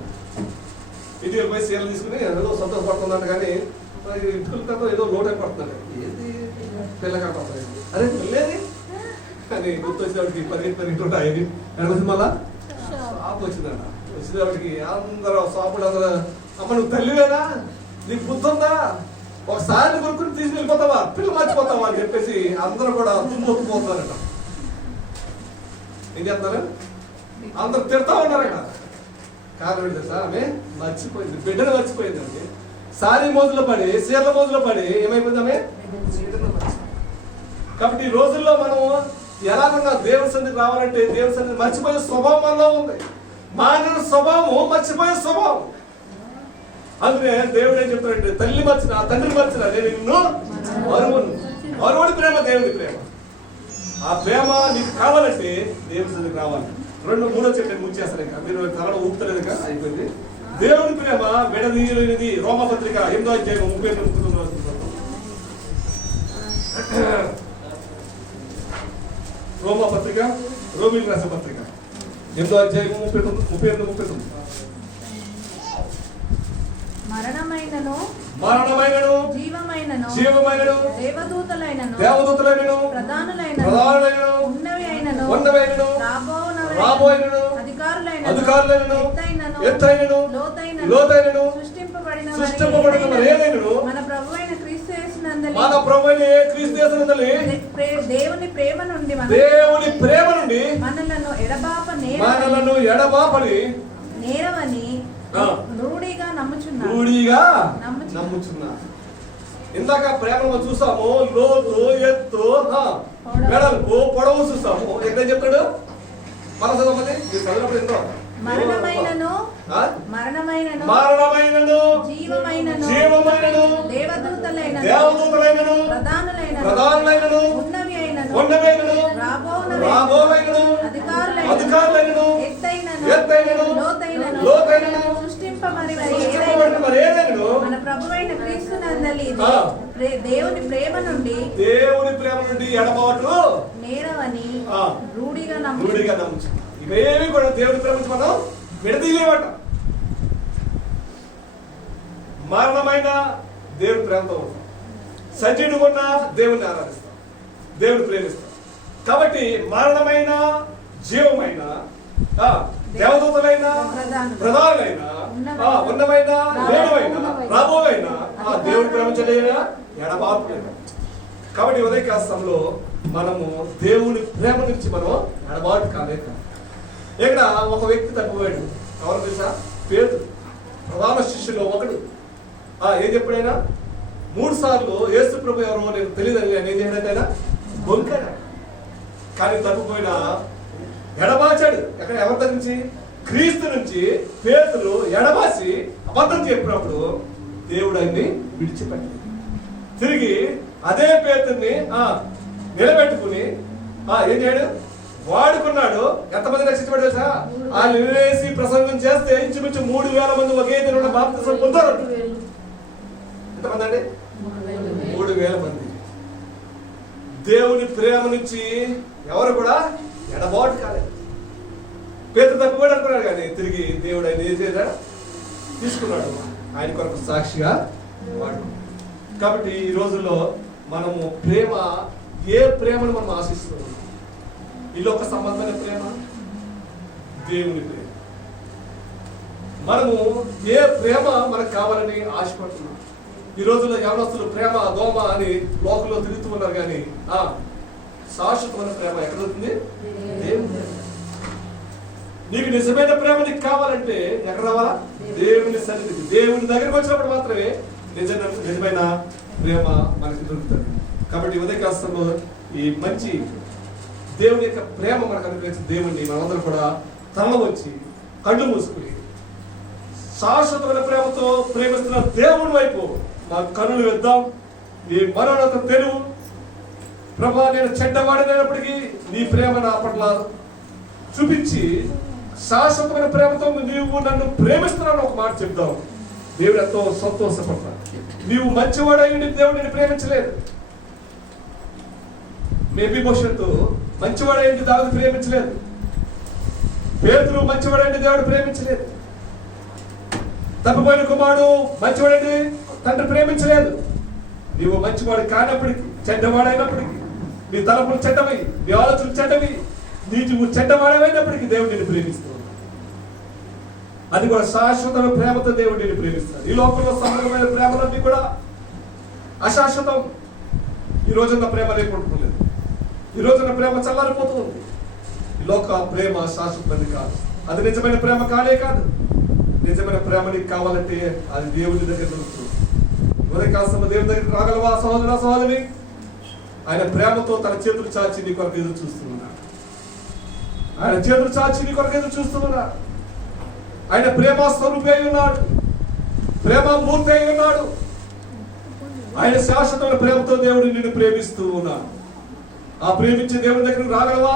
ఇంటికి వెళ్ళిపోయి చీరలు తీసుకుని ఏదో సంతోషపడుతుందంట. కానీ ఇంటికి తర్వాత ఏదో లోడ్ అయిపోతుందంట. ఏది పిల్లకాట అరే వెళ్ళేది అని గుర్తొచ్చేవాడికి పరిగెత్తుంటాయి. వచ్చింది మళ్ళా షాప్ వచ్చిందంట. వచ్చేవాడికి అందరూ షాపులు అందరూ, అమ్మ నువ్వు తల్లివేనా, నీకు బుద్ధి ఉందా, ఒకసారి కొనుక్కుని తీసుకెళ్ళిపోతావా, పిల్లలు మర్చిపోతావా అని చెప్పేసి అందరూ కూడా తుమ్మొత్తుపోతున్నారట. ఏం చేస్తున్నారు? అందరు తిడతా ఉన్నారట. కారణం ఏంటి తెలుసా? ఆమె మర్చిపోయింది, బిడ్డను మర్చిపోయింది. అండి సారీ మోజులో పడి, చీరల మోజులో పడి ఏమైపోయింది ఆమె? కాబట్టి ఈ రోజుల్లో మనం ఎలాగన్నా దేవుని సన్నిధికి రావాలంటే దేవుని సన్నిధి మర్చిపోయే స్వభావం మనలో ఉంది. మానవ స్వభావం మర్చిపోయే స్వభావం. అందుకే దేవుడు ఏం చెప్తాడంటే, తల్లి మర్చిన, తండ్రి మర్చిన నేను నిన్ను మరువను. మరువడి ప్రేమ దేవుడి ప్రేమ. ఆ ప్రేమ నీకు కావాలంటే దేవుని సన్నిధికి రావాలి. 2-3 చెట్టు ముచ్చేస్తారు. ఇంకా మీరు తలలో ఊపుతలేదు కదా, అయిపోయింది. దేవుని ప్రేమ విడదీయలేనిది. రోమపత్రిక 8వ అధ్యాయం 38 రోమపత్రిక, రోమిలకు రాసిన పత్రిక 8వ అధ్యాయం 38-39. మరణమైనను జీవమైనను దేవదూతలైనను ప్రధానులైనను ఉన్నవి రాబోనైనను అధికారులైనను ఎత్తైనను లోతైనను సృష్టింపబడిన ఏదైనను మన ప్రభువైన క్రీస్తు యేసునందలి దేవుని ప్రేమ నుండి మనలను ఎడబాపని నేరవని రూఢిగా నమ్ముచున్నా. ఇందాక ప్రేమను మనం చూసాము, లోతు, ఎత్తు, వెడల్పు, పొడవు చూసాము. ఎక్కడ చెప్తాడు? మన చదవమని మీరు చదివినప్పుడు ఎంతో మరణమైనను జీవమైనను దేవదూతలైనను ప్రధానులైనను ఉన్నవి రాబోవైనను అధికారులైనను ఎత్తైనను లోతైనను సృష్టింపబడిన మరి ఏదైనను మన ప్రభువైన క్రీస్తునందలి దేవుని ప్రేమ నుండి ఎడబాటు నేరవని రూఢిగా నమ్ముచు. ఇవేమి కూడా దేవుని ప్రేమ నుంచి మనం విడదీయలేమట. మరణమైన దేవుని ప్రేమతో ఉంటాం, సజీవుడు ఉన్న దేవుని ఆరాధిస్తాం, దేవుని ప్రేమిస్తాం. కాబట్టి మరణమైన, జీవమైన, దేవదూతలైన, ప్రధానులైన, ఉన్నమైన, లేనివైన, రాబోవైన దేవుని ప్రేమించలేనా ఎడబాటు. కాబట్టి ఉదయకాలంలో మనము దేవుని ప్రేమ నుంచి మనం ఎడబాటు కాలేదు. ఇక్కడ ఒక వ్యక్తి తగ్గిపోయాడు. ఎవరు తెలుసా? పేతురు, ప్రధాన శిష్యులో ఒకడు. ఏం చెప్పాడైనా 3 సార్లు యేసు ప్రభు ఎవరో నేను తెలియదని ఆయన ఏం చేయడంటే ఆయన బొంకాడు. కానీ తగ్గిపోయినా ఎడబాచాడు. ఎక్కడ? ఎవరి దగ్గర నుంచి? క్రీస్తు నుంచి. పేతురు ఎడబాసి అబద్ధం చెప్పినప్పుడు దేవుడు ఆయన్ని విడిచిపెట్టాడు. తిరిగి అదే పేతుర్ని నిలబెట్టుకుని ఏం చేయడు? వాడుకున్నాడు. ఎంతమంది రక్షించబడి తెలుసా? ఆ నిలవేసి ప్రసంగం చేస్తే ఇంచుమించు 3000 మంది ఒకే దిన బాప్తిసం పొందారు. ఎంతమంది అండి? 3000 మంది. దేవుని ప్రేమ నుంచి ఎవరు కూడా ఎడబాటు కాలేదు. పేతురు తప్పిపోయాడు అనుకున్నాడు, కానీ తిరిగి దేవుడు ఆయన ఏం చేశాడు? తీసుకున్నాడు. ఆయన కొరకు సాక్షిగా వాడుకున్నాడు. కాబట్టి ఈ రోజుల్లో మనము ప్రేమ, ఏ ప్రేమను మనం ఆశిస్తున్నాం? ఈ లోక సంబంధమైన ప్రేమ, దేవుని ప్రేమ. మనము ఏ ప్రేమ మనకు కావాలని ఆశపడుతున్నాం? ఈ రోజుల్లో యవనస్తులు ప్రేమ దోమ అని లోకంలో తిరుగుతూ ఉన్నారు, కానీ శాశ్వతమైన ప్రేమ ఎక్కడ అవుతుంది? దేవుని. నీకు నిజమైన ప్రేమ నీకు కావాలంటే ఎక్కడ రావాలా? దేవుని సన్నిధికి, దేవుని దగ్గరికి వచ్చినప్పుడు మాత్రమే నిజమైన ప్రేమ మనకి దొరుకుతుంది. కాబట్టి ఉదయకాలంలో ఈ మంచి దేవుని యొక్క ప్రేమ మనకు అనుగ్రహించిన దేవుణ్ణి మనందరూ కూడా తలలో వచ్చి కళ్ళు మూసుకుని శాశ్వతమైన ప్రేమతో ప్రేమిస్తున్న దేవుని వైపు నా కన్నులు వేద్దాం. నీ మనోన్నత తెలుగు ప్రభా, నేను చెడ్డవాడినప్పటికీ నీ ప్రేమ నా పట్ల చూపించి శాశ్వతమైన ప్రేమతో నీవు నన్ను ప్రేమిస్తున్నాను ఒక మాట చెప్దాం. దేవుడు ఎంతో సంతోషపడతాడు. నీవు మంచివాడైంది, దేవుడు నిన్ను ప్రేమించలేదు. మేబీ భవిష్యత్తు మంచివాడైంది, దావీదు ప్రేమించలేదు. పేతురు మంచివాడైంది, దేవుడు ప్రేమించలేదు. తప్పిపోయిన కుమారుడు మంచివాడైంది, తండ్రి ప్రేమించలేదు. నీవు మంచివాడు కానప్పటికీ, చెడ్డవాడైనప్పటికీ, నీ తలపులు చెడ్డవి, నీ ఆలోచనలు చెడ్డవి, నీవు చెడ్డవాడమైనప్పటికీ దేవుడు నిన్ను ప్రేమిస్తున్నాడు. అది కూడా శాశ్వతమైన ప్రేమతో దేవుడు నిన్ను ప్రేమిస్తాడు. ఈ లోకంలో సమగ్రమైన ప్రేమలన్నీ కూడా అశాశ్వతం. ఈ రోజున్న ప్రేమ లేకుంటులేదు. ఈ రోజున్న ప్రేమ చల్లారిపోతుంది. ఈ లోక ప్రేమ శాశ్వతమైనది కాదు. అది నిజమైన ప్రేమ కానే కాదు. నిజమైన ప్రేమ నీకు కావాలంటే అది దేవుడి దగ్గర దొరుకుతుంది. ఉదయకాలంలో దేవుడి దగ్గరికి రాగలవా సహోదరా, సహోదరి? ఆయన ప్రేమతో తన చేతులు చాచి నీ కొరకు ఎదురు చూస్తున్నాడు. ఆయన చేతులు చాచి నీ కొరకు ఎదురు చూస్తున్నాడు. ఆయన ప్రేమ స్వరూపి అయి ఉన్నాడు, ప్రేమ మూర్తి అయి ఉన్నాడు. ఆయన శాశ్వతమైన ప్రేమతో దేవుడు నిన్ను ప్రేమిస్తూ ఉన్నాడు. ఆ ప్రేమించే దేవుడి దగ్గరకు రాగలవా?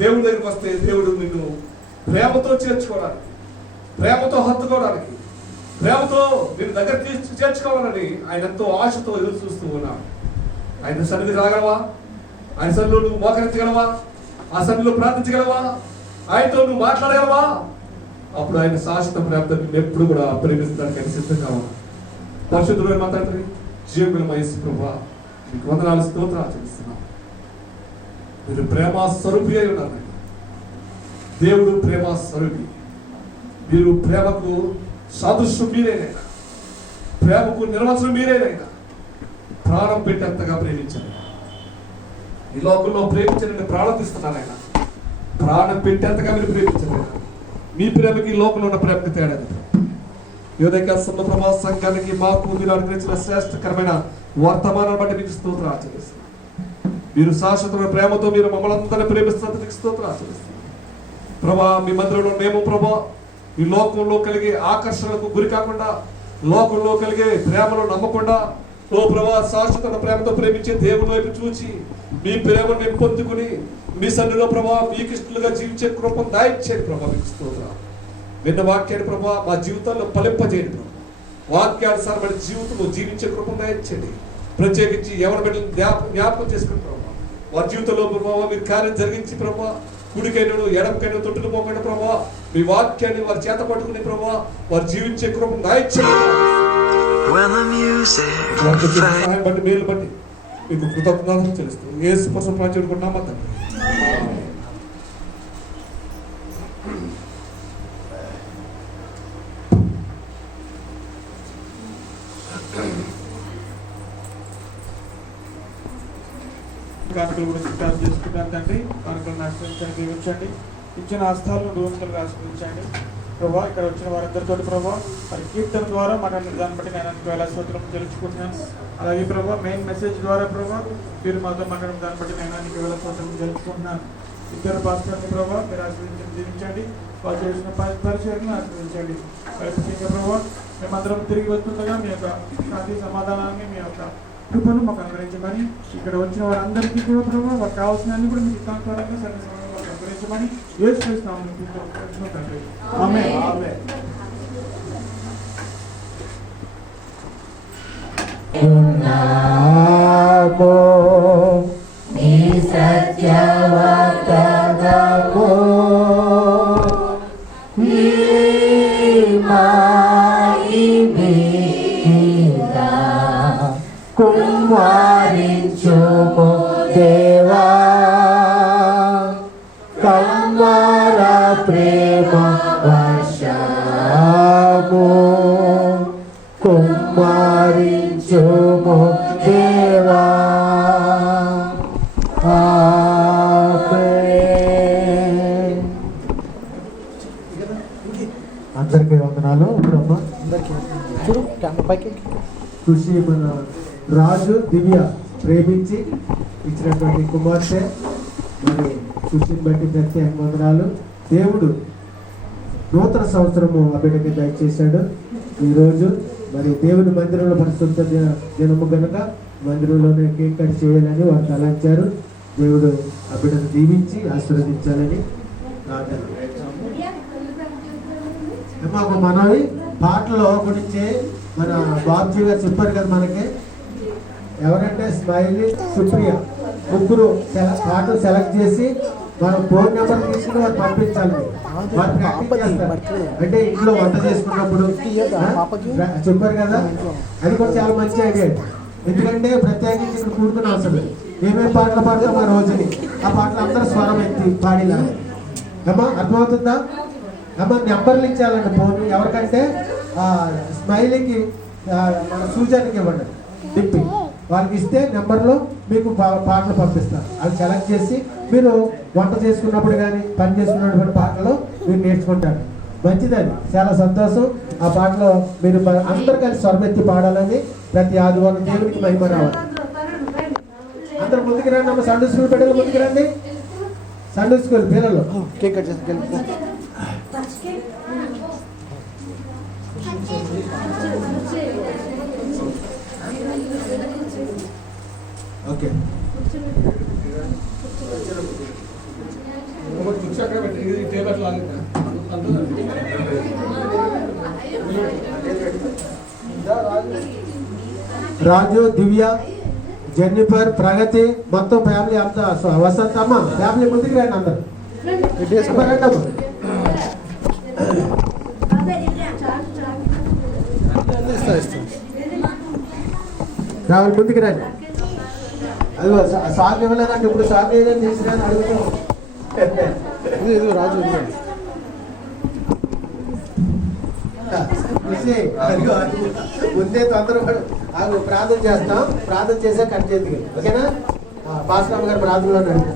దేవుడి దగ్గరికి వస్తే దేవుడు నిన్ను ప్రేమతో చేర్చుకోవడానికి, ప్రేమతో హత్తుకోవడానికి, ప్రేమతో నిన్ను దగ్గర చేర్చుకోవాలని ఆయన ఎంతో ఆశతో ఎదురు చూస్తూ ఉన్నాడు. ఆయన సన్నిధికి రాగలవా? ఆయన సన్నిధిలో నువ్వు మోకరించగలవా? ఆ సన్నిధిలో ప్రార్థించగలవా? ఆయనతో నువ్వు మాట్లాడగలవా? అప్పుడు ఆయన శాశ్వత ప్రేమతో నిన్ను ఎప్పుడు కూడా ప్రేమిస్తానికి ఆయన సిద్ధంగా ఉన్నాడు. పరిశుద్ధుడైన మా తండ్రి, జీవమైన యేసు ప్రభువా, మీకు వందనాలు, స్తోత్రాలు చెల్లిస్తున్నాం. మీరు ప్రేమ స్వరూపి అయి ఉన్నారు. దేవుడు ప్రేమ స్వరూపి. మీరు ప్రేమకు సాదృశ్యం మీరేనైనా, ప్రేమకు నిర్వచనం మీరేనైనా. ప్రాణం పెట్టేంతగా ప్రేమించారు. ఈ లోకంలో ప్రేమించండి, ప్రాణం తీస్తున్నారు ఆయన. ప్రాణం పెట్టేంతగా మీరు ప్రేమించారు. మీ ప్రేమకి ఈ లోకంలో ఉన్న ప్రేమకి తేడా. ఈ ఉదయకాల సమయంలో ప్రభా సంఘానికి మాకు మీరు అనుగ్రహించిన శ్రేష్టకరమైన వర్తమానాన్ని బట్టి మీకు స్తోత్రాలు చెల్లిస్తున్నాం. మీరు శాశ్వతమైన ప్రేమతో మీరు మమ్మల్ని అందరినీ ప్రేమిస్తున్నందుకు మీకు స్తోత్రాలు చెల్లిస్తున్నాం. ప్రభా మీ మందిరంలో మేము ప్రభా ఈ లోకంలో కలిగే ఆకర్షణలకు గురి కాకుండా, లోకంలో కలిగే ప్రేమను నమ్మకుండా, ఓ ప్రభా శాశ్వత ప్రేమతో ప్రేమించే దేవుని వైపు చూచి మీ ప్రేమను మేము పొందుకుని మీ సన్నిధిలో ప్రభా మీకు ఇష్టలుగా జీవించే కృపను దయచేయండి ప్రభా. మీకు స్తోత్రాలు. విన్న వాక్యాన్ని ప్రభా మా జీవితాల్లో ఫలింపజేయండి ప్రభా. వాక్యానుసారమైన జీవితంలో జీవించే కృపను దయచేయండి. ప్రత్యేకించి ఎవరి బిడ్డలను జ్ఞాపకం చేసుకుని ప్రభా వారి జీవితంలో ప్రభావ మీరు కార్యం జరిగించి ప్రభా కుడికైనను ఎడమకైనా తొట్టుకు పోకుండా ప్రభా మీ వాక్యాన్ని వారి చేత పట్టుకుని ప్రభా వారు జీవించే కృపను దయచేయండి. సహాయం బట్టి మేలు బట్టి మీకు కృతజ్ఞతలు తెలుస్తూ యేసు కోసం ప్రాచుకుంటున్నామా తండ్రి. కానుకల గురించి ప్రార్థన చేసుకుంటాను తండ్రి. కానుకలను ఆశ్రయించండి, దీవించండి. ఇచ్చిన హస్తాలను దూరంతలుగా ఆశ్రయించండి ప్రభా. ఇక్కడ వచ్చిన వారందరితో ప్రభా మరి కీర్తన ద్వారా మన దాన్ని బట్టి నేను వేల స్తోత్రం తెలుసుకుంటున్నాను. అలాగే ప్రభా మెయిన్ మెసేజ్ ద్వారా ప్రభా మీరు మాతో మాట్లాడిన దాన్ని బట్టి నేను వేల స్తోత్రం తెలుసుకుంటున్నాను. ఇద్దరు పాస్టర్ని ప్రభా మీరు ఆశ్రయించండి, దీవించండి. వాళ్ళు చేసిన పరిచయాలను ఆశ్రయించండి. ముఖ్యంగా ప్రభా మేమందరం తిరిగి వస్తుండగా మీ యొక్క శాంతి సమాధానాన్ని మీ యొక్క కృపను మాకు అనుగ్రహించమని, ఇక్కడ వచ్చిన వారందరికీ కూడా ప్రభావ వారికి కావాల్సిన కూడా మీకు ఇష్టానుసారంగా సరైన సమయంలో వారికి అనుగ్రహించమని యేసు క్రీస్తు నామములో తండ్రి. ఆమేన్. నీ సత్యవాక్యము కుమారించుము దేవా కమ్మర ప్రేమ వర్షము కుమారించుము దేవా. అందరికీ వందనాలు. ఇప్పుడమ్మా చూడు కెమెరా పైకి కృషి మన రాజు దివ్య ప్రేమించి ఇచ్చినటువంటి కుమార్తె మరి కృషిని బట్టి ప్రత్యేక వందనాలు. దేవుడు నూతన సంవత్సరము ఆ బిడ్డకి దయచేశాడు. ఈరోజు మరి దేవుని మందిరంలో పరిశుద్ధ దినము కనుక మందిరంలోనే కేక్ కట్ చేయాలని వారు తలంచారు. దేవుడు ఆ బిడ్డను దీవించి ఆశీర్వదించాలని మాకు మనవి పాటలో గురించి మన బాబ్జీ గారు చెప్పారు కదా మనకి. ఎవరంటే స్మైలీ, సుప్రియ ముగ్గురు పాటలు సెలెక్ట్ చేసి మనం ఫోన్ నెంబర్ తీసుకుని వారు పంపించాలి. వారు ప్రాక్టీస్ చేస్తారు. అంటే ఇంట్లో వంట చేసుకున్నప్పుడు చెప్పారు కదా, అది కూడా చాలా మంచి ఐడియా. ఎందుకంటే ప్రత్యేకించి ఇక్కడ కూడుకుని అవసరం లేదు. ఏమేమి పాటలు పాడతాం ఆ రోజుని ఆ పాటలు అందరూ స్వరం ఎత్తి పాడిలా. అమ్మా అర్థమవుతుందా? అమ్మ నెంబర్లు ఇచ్చాలండి ఫోన్ ఎవరికంటే స్మైలీకి మన సూచనకి ఇవ్వండి తిప్పి వాళ్ళకి ఇస్తే నెంబర్లో మీకు పాటలు పంపిస్తారు. అది సెలెక్ట్ చేసి మీరు వంట చేసుకున్నప్పుడు కానీ పని చేసుకున్నటువంటి పాటలు మీరు నేర్చుకుంటారు. మంచిదని చాలా సంతోషం. ఆ పాటలో మీరు అందరు కలిసి స్వరమెత్తి పాడాలని ప్రతి ఆదివారం దేవునికి మహిమ రావాలి. అందరు ముందుకు రండి అమ్మ. సండే స్కూల్ పిల్లలు ముందుకు రండి. సండే స్కూల్ పిల్లలు కేక్ కట్ చేసి ఓకే. రాజు, దివ్య, జెన్నిఫర్, ప్రగతి మొత్తం ఫ్యామిలీ అంతా వసంత అమ్మ ఫ్యామిలీ ముందుకు రండి అందరు. రావాలి ముందుకు రండి. అది సాగు ఇవ్వలేదండి. ఇప్పుడు సాగు ఏదైనా తీసుకుని అడుగుతాం. రాజు ముందే తొందరపడు. ప్రార్థన చేస్తాం. ప్రార్థన చేసే కట్ చేద్ది. ఓకేనా? భాస్కర్ గారు ప్రార్థనలో నడుపు.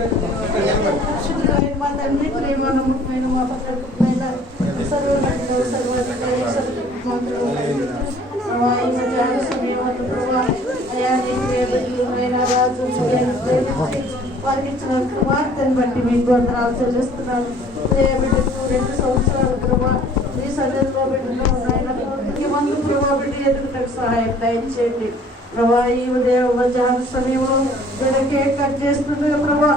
పరిశుద్ధులైన మా తండ్రి, ప్రేమ నమ్మకమైన మా పక్కన సర్వోన్నతుడు, సర్వాధికారి, సర్వమంతుడు, ఈ మధ్యాహ్న సమయంలో ప్రభా అయా నీకుమైన రాజు వారికి ఇచ్చిన కుమార్తెను బట్టి మీకు వందనాలు చెల్లిస్తున్నాను. బిడ్డకు 2 సంవత్సరాలు ప్రభా మీ సన్నిధిలో బిడ్డలో ఆయన మందు ప్రభా బిడ్డ ఎదుగుటకు సహాయం దయచేయండి ప్రభా. ఈ ఉదయం మధ్యాహ్న సమయంలో బిడ్డ కేక్ కట్ చేస్తుండగా ప్రభా